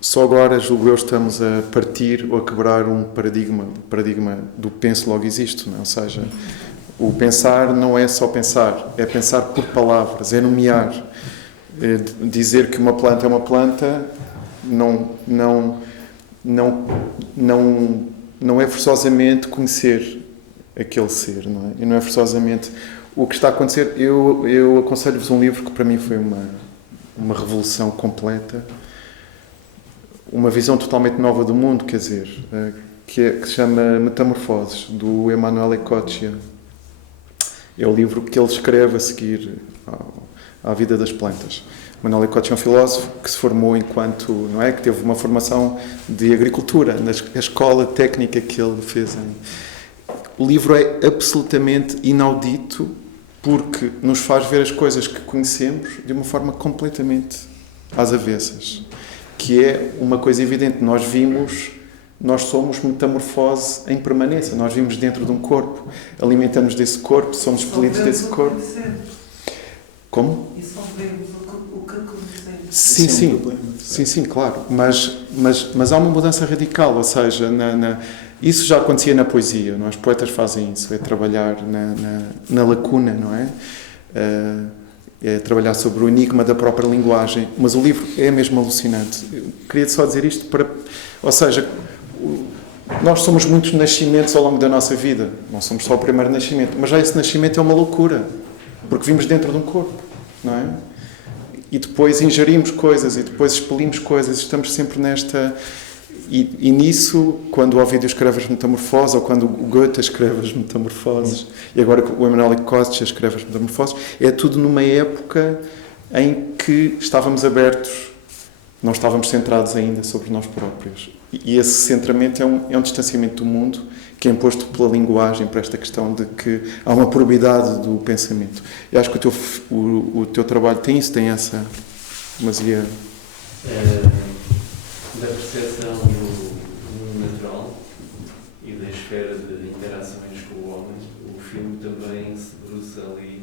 só agora, julgo eu, estamos a partir ou a quebrar o paradigma do penso logo existo, não é? Ou seja, o pensar não é só pensar, é pensar por palavras, é nomear. É dizer que uma planta é uma planta não é forçosamente conhecer aquele ser, não é? E não é forçosamente... O que está a acontecer, eu aconselho-vos um livro que para mim foi uma revolução completa, uma visão totalmente nova do mundo, quer dizer, que se chama Metamorfoses, do Emanuele Coccia. É o livro que ele escreve a seguir à vida das plantas. Emanuele Coccia é um filósofo que se formou enquanto, não é, que teve uma formação de agricultura, na escola técnica que ele fez. O livro é absolutamente inaudito porque nos faz ver as coisas que conhecemos de uma forma completamente às avessas, que é uma coisa evidente. Nós somos metamorfose em permanência, nós vivemos dentro de um corpo, alimentamos desse corpo, somos expelidos desse corpo. Como? E só vemos o que conhecemos. Sim, claro, mas há uma mudança radical, ou seja, isso já acontecia na poesia, não é? Os poetas fazem isso, é trabalhar na lacuna, não é? É trabalhar sobre o enigma da própria linguagem, mas o livro é mesmo alucinante. Eu queria só dizer isto ou seja, nós somos muitos nascimentos ao longo da nossa vida, não somos só o primeiro nascimento, mas já esse nascimento é uma loucura, porque vivemos dentro de um corpo, não é? E depois ingerimos coisas, e depois expelimos coisas, estamos sempre nesta... E nisso, quando o Ovídio escreve as Metamorfoses, ou quando o Goethe escreve as Metamorfoses, e agora o Emanuele Coccia escreve as Metamorfoses, é tudo numa época em que estávamos abertos, não estávamos centrados ainda sobre nós próprios. E esse centramento é um distanciamento do mundo que é imposto pela linguagem, para esta questão de que há uma probidade do pensamento. Eu acho que o teu trabalho tem isso, tem essa demasia... Da percepção do mundo natural e da esfera de interações com o homem, o filme também se debruça ali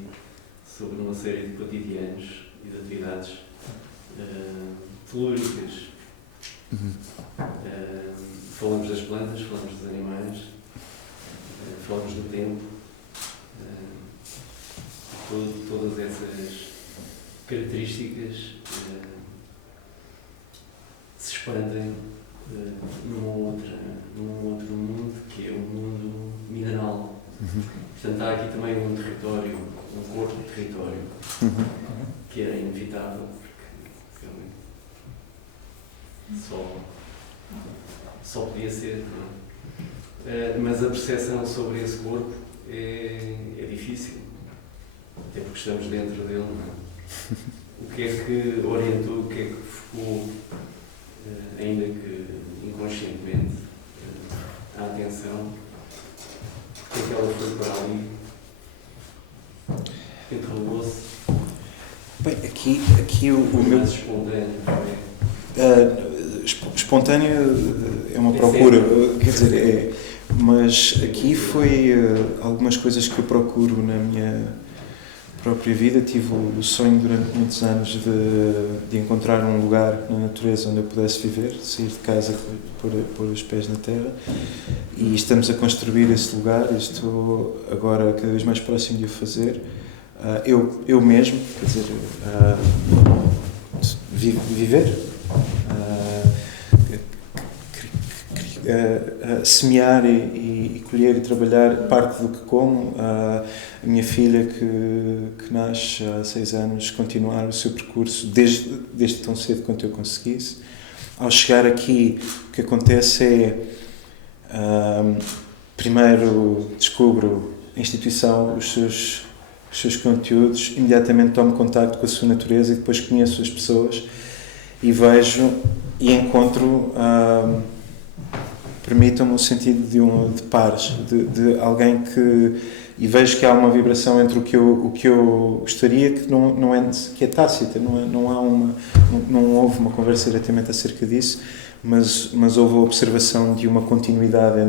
sobre uma série de cotidianos e de atividades telúricas. Falamos das plantas, falamos dos animais, falamos do tempo, todas essas características se expandem num outro mundo, que é o mundo mineral. Portanto, há aqui também um território, um corpo de território, que era inevitável, porque só podia ser. Mas a percepção sobre esse corpo é difícil, até porque estamos dentro dele. Não é? O que é que orientou, o que é que focou, ainda que inconscientemente, a atenção? Porque é que ela foi para ali? Interrogou-se? Bem, aqui o meu... mais espontâneo, não é? Espontâneo é uma procura, quer dizer, mas aqui foi algumas coisas que eu procuro na minha própria vida. Tive o sonho durante muitos anos de encontrar um lugar na natureza onde eu pudesse viver, sair de casa, pôr os pés na terra, e estamos a construir esse lugar. E estou agora cada vez mais próximo de o fazer. Eu mesmo, quer dizer, viver, semear e colher e trabalhar parte do que como. A minha filha que nasce há 6 anos, continuar o seu percurso desde tão cedo quanto eu conseguisse. Ao chegar aqui, o que acontece é, primeiro descubro a instituição, os seus conteúdos, imediatamente tomo contacto com a sua natureza e depois conheço as pessoas e vejo e encontro, permitam-me o sentido de pares, de alguém e vejo que há uma vibração entre o que eu gostaria, que não é, que é tácita, não houve uma conversa diretamente acerca disso, mas houve a observação de uma continuidade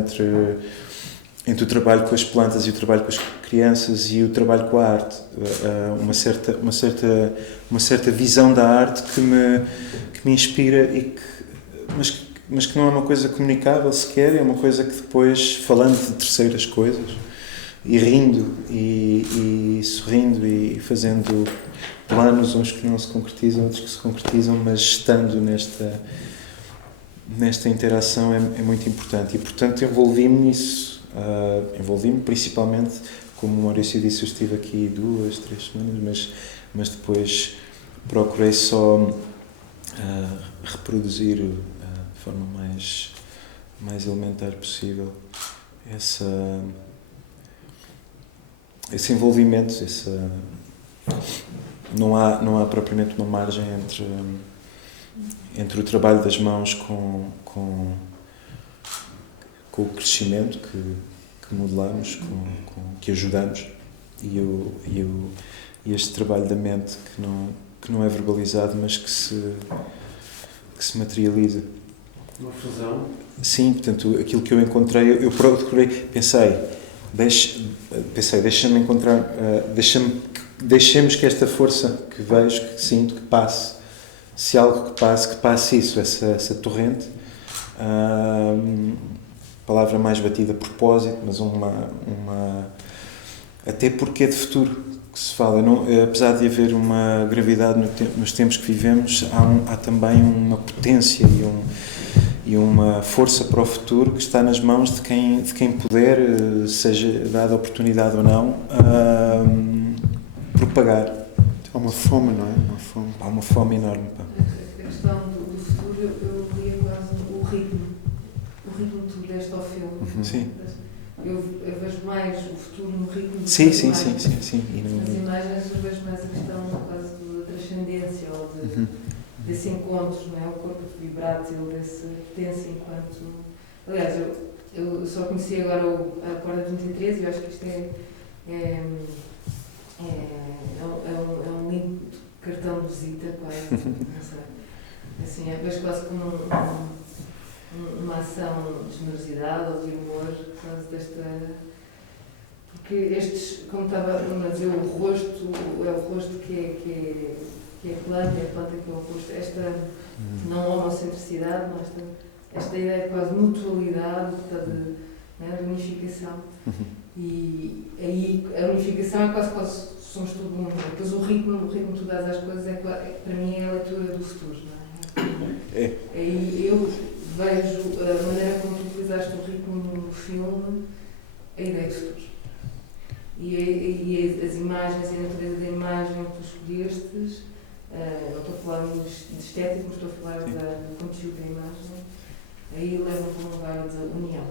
entre o trabalho com as plantas e o trabalho com as crianças e o trabalho com a arte, uma certa visão da arte que me inspira mas que não é uma coisa comunicável sequer, é uma coisa que depois, falando de terceiras coisas e rindo e sorrindo e fazendo planos, uns que não se concretizam, outros que se concretizam, mas estando nesta interação é muito importante. E portanto envolvi-me nisso. Envolvi-me principalmente, como o Maurício disse, eu estive aqui 2, 3 semanas, mas depois procurei só reproduzir de forma mais elementar possível esse envolvimento, não há propriamente uma margem entre o trabalho das mãos com o crescimento que modelamos, que ajudamos, e este trabalho da mente que não é verbalizado, mas que se materializa. Uma fusão? Sim, portanto, aquilo que eu encontrei, eu procurei, pensei, deixa-me encontrar, deixemos que esta força que vejo, que sinto, que passe. Se algo que passe isso, essa torrente. Palavra mais batida, propósito, mas até porque é de futuro que se fala. Apesar de haver uma gravidade nos tempos que vivemos, há também uma potência e uma força para o futuro que está nas mãos de quem puder, seja dada a oportunidade ou não, propagar. Há uma fome, não é? Há uma fome enorme. Pá. A questão do futuro, eu li quase o ritmo que tu deste ao filme. Sim. Eu vejo mais o futuro no ritmo do Sim. Nas E imagens eu vejo mais a questão quase da transcendência ou desse encontro, não é? O corpo vibrátil, dessa potência enquanto... Aliás, eu só conheci agora a Porta 23 e eu acho que isto é um lindo cartão de visita, quase, não sei. Assim, eu vejo quase como uma ação de generosidade ou de humor, quase desta... Porque estes, como estava a dizer, o rosto que é a planta que é o rosto, esta não homocentricidade, esta ideia de quase mutualidade, de unificação. E aí a unificação é quase somos todo mundo. Depois o ritmo que tu dás às coisas para mim é a leitura do futuro, não é? Aí eu vejo a maneira como tu utilizaste o ritmo no filme, a ideia de futuro. E as imagens e a natureza da imagem que tu escolhestes, não estou a falar de estético, mas estou a falar do conteúdo da imagem, aí levam para um lugar de união,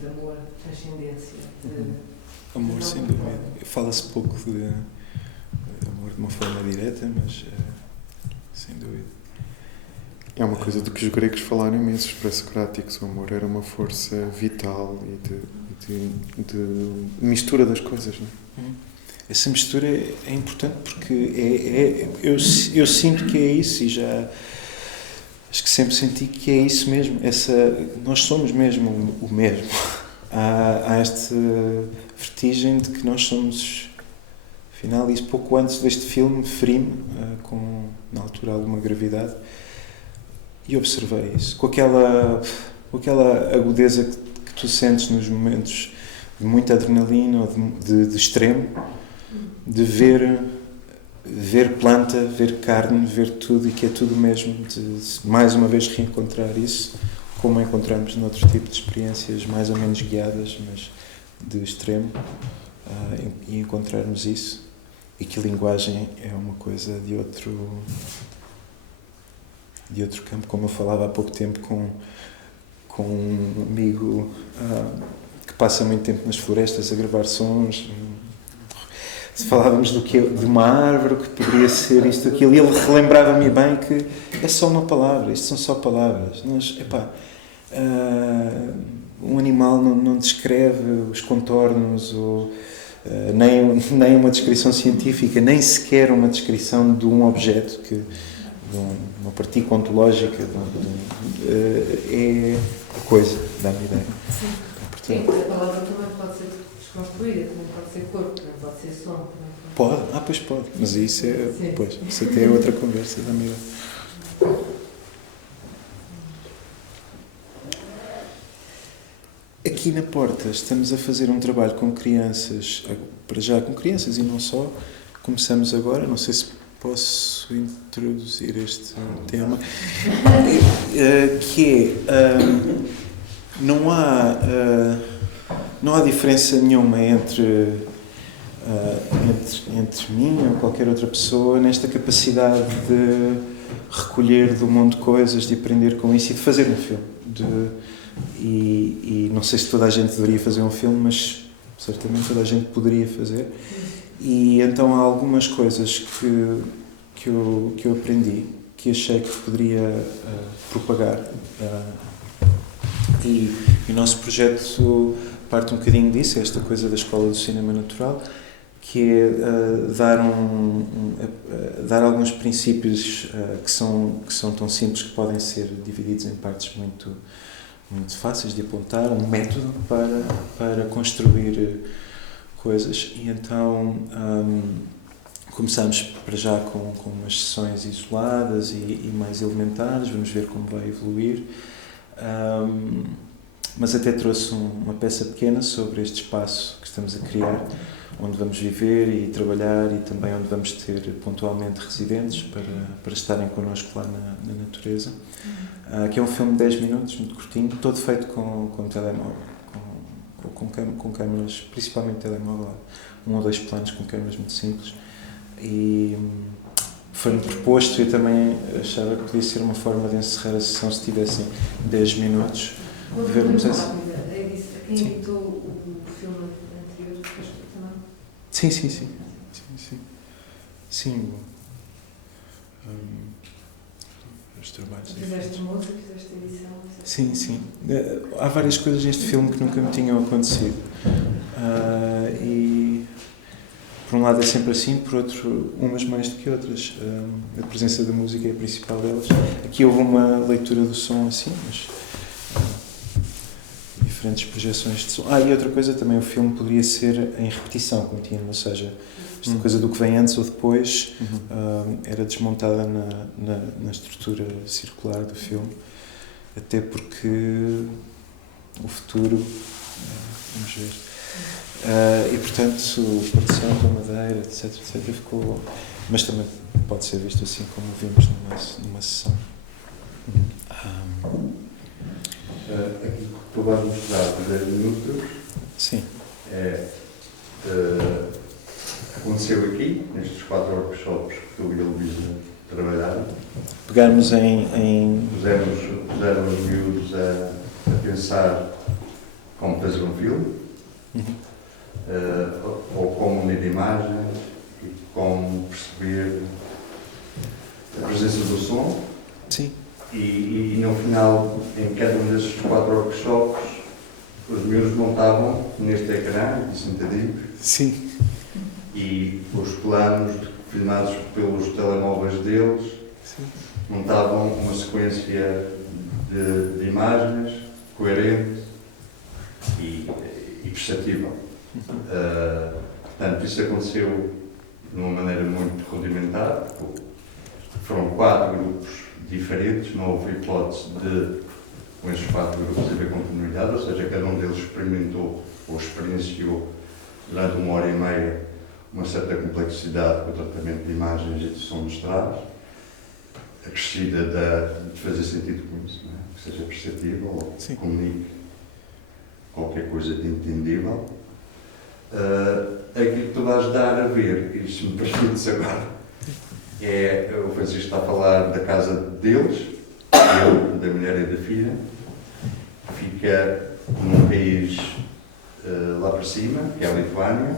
de amor, de transcendência. Amor, sem dúvida. Fala-se pouco de amor de uma forma direta, mas sem dúvida. É uma coisa de que os gregos falaram imenso, os pré-socráticos. O amor era uma força vital e de mistura das coisas, não é? Essa mistura é importante porque eu sinto que é isso, e já acho que sempre senti que é isso mesmo. Nós somos mesmo o mesmo. Há esta vertigem de que nós somos, afinal, isso pouco antes deste filme feri-me com, na altura, alguma gravidade, e observei isso, com aquela agudeza que tu sentes nos momentos de muita adrenalina ou de extremo, de ver planta, ver carne, ver tudo, e que é tudo mesmo, de mais uma vez reencontrar isso, como encontramos noutro tipo de experiências mais ou menos guiadas, mas de extremo, e encontrarmos isso, e que a linguagem é uma coisa de outro campo, como eu falava há pouco tempo com um amigo que passa muito tempo nas florestas a gravar sons. Falávamos de uma árvore que poderia ser isto, aquilo, e ele relembrava-me bem que é só uma palavra, isto são só palavras. Um animal não descreve os contornos, ou nem uma descrição científica, nem sequer uma descrição de um objeto, de uma partícula ontológica, é a coisa, dá-me ideia. Sim, a palavra também pode ser desconstruída, também pode ser corpo, também pode ser som. Pode? Pois pode. Mas isso isso até é outra conversa, dá-me ideia. Aqui na Porta estamos a fazer um trabalho com crianças, para já com crianças e não só. Começamos agora, não sei se posso introduzir este tema, que é, não há diferença nenhuma entre mim ou qualquer outra pessoa nesta capacidade de recolher do mundo coisas, de aprender com isso e de fazer um filme. E não sei se toda a gente deveria fazer um filme, mas certamente toda a gente poderia fazer. E então há algumas coisas que eu aprendi, que achei que poderia propagar. E o nosso projeto parte um bocadinho disso, esta coisa da Escola do Cinema Natural, que é dar alguns princípios que são tão simples que podem ser divididos em partes muito fáceis de apontar, um método para construir coisas. E então começamos para já com umas sessões isoladas e mais elementares, vamos ver como vai evoluir. Mas até trouxe uma peça pequena sobre este espaço que estamos a criar, onde vamos viver e trabalhar, e também onde vamos ter pontualmente residentes para estarem connosco lá na natureza. Que é um filme de 10 minutos, muito curtinho, todo feito com telemóvel, com câmeras, principalmente telemóvel, 1 ou 2 planos com câmeras muito simples. E foi-me proposto, eu também achava que podia ser uma forma de encerrar a sessão se tivessem 10 minutos. De vermos essa. Quem editou o filme anterior, foste tu também? Sim. Os trabalhos. Fizeste música, fizeste edição? Sim. Há várias coisas neste filme que nunca me tinham acontecido. E por um lado é sempre assim, por outro, umas mais do que outras. A presença da música é a principal delas. Aqui houve uma leitura do som assim, mas diferentes projeções de som. E outra coisa também, o filme poderia ser em repetição contínua, ou seja, esta coisa do que vem antes ou depois era desmontada na estrutura circular do filme, até porque o futuro, vamos ver. E portanto, produção da madeira, etc, ficou. Mas também pode ser visto assim como vimos numa sessão. tu vais mostrar de 10 minutos Sim. Aconteceu aqui, nestes 4 workshops que tu e a Luísa trabalharam. Pegarmos em... Puseram os miúdos a pensar como fazer um filme, ou como unir imagens, e como perceber a presença do som. Sim. E no final, em cada um desses 4 workshops, os miúdos montavam neste ecrã, sentadinhos, Sim. e os planos filmados pelos telemóveis deles montavam uma sequência de imagens coerente e perceptível. Portanto, isso aconteceu de uma maneira muito rudimentar. Foram 4 grupos diferentes, não houve hipótese de, com esses 4 grupos, haver continuidade, ou seja, cada um deles experimentou ou experienciou durante 1h30 uma certa complexidade com o tratamento de imagens e de som nos traz, acrescida de fazer sentido com isso, não é? Que seja perceptível ou que comunique qualquer coisa de entendível. Aquilo que tu vais dar a ver, e se me permites agora, o Francisco está a falar da casa deles, da mulher e da filha, que fica num país lá para cima, que é a Lituânia,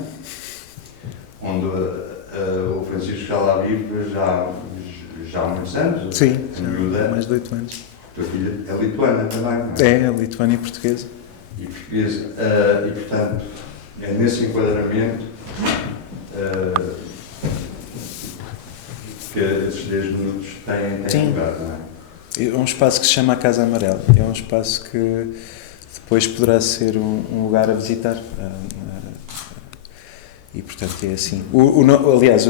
onde o Francisco já lá vive já há muitos anos. Sim, já há mais de 8 anos. A tua filha é lituana também, não é? É, lituana e portuguesa. E portuguesa. E, portanto, é nesse enquadramento que esses 10 minutos têm lugar, não é? É um espaço que se chama a Casa Amarela. É um espaço que depois poderá ser um lugar a visitar. E, portanto, é assim. Aliás,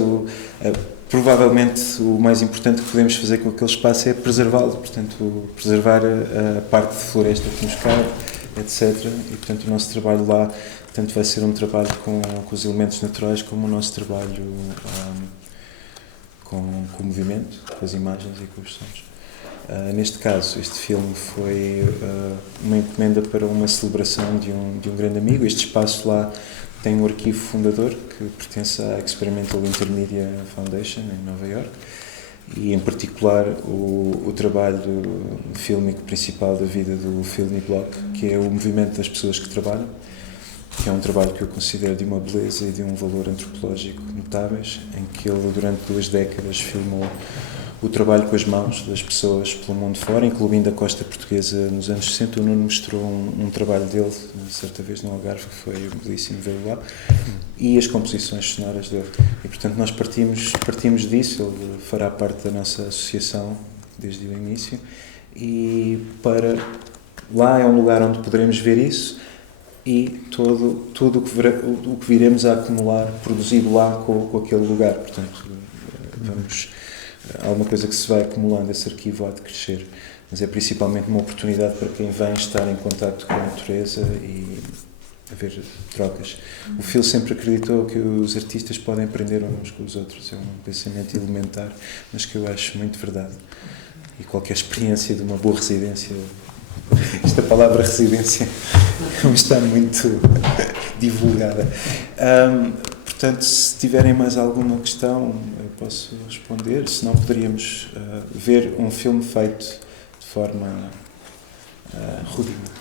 provavelmente o mais importante que podemos fazer com aquele espaço é preservá-lo. Portanto, preservar a parte de floresta que nos cabe, etc. E, portanto, o nosso trabalho lá tanto vai ser um trabalho com os elementos naturais como o nosso trabalho com o movimento, com as imagens e com os sons. Neste caso, este filme foi uma encomenda para uma celebração de um grande amigo. Este espaço lá tem um arquivo fundador que pertence à Experimental Intermedia Foundation, em Nova York, e, em particular, o trabalho fílmico principal da vida do Filmiblock, que é o movimento das pessoas que trabalham, que é um trabalho que eu considero de uma beleza e de um valor antropológico notáveis, em que ele, durante 2 décadas, filmou o trabalho com as mãos das pessoas pelo mundo fora, incluindo a costa portuguesa nos anos 60. O Nuno mostrou um trabalho dele, certa vez no Algarve, que foi belíssimo ver lá, e as composições sonoras dele. E, portanto, nós partimos disso. Ele fará parte da nossa associação desde o início, e lá é um lugar onde poderemos ver isso, e tudo o que viremos a acumular, produzido lá com aquele lugar. Portanto, há uma coisa que se vai acumulando, esse arquivo há de crescer, mas é principalmente uma oportunidade para quem vem estar em contacto com a natureza e haver trocas. O Phil sempre acreditou que os artistas podem aprender uns com os outros. É um pensamento elementar, mas que eu acho muito verdade. E qualquer experiência de uma boa residência, esta palavra residência não está muito divulgada. Portanto, se tiverem mais alguma questão, eu posso responder. Se não, poderíamos ver um filme feito de forma rudimentar.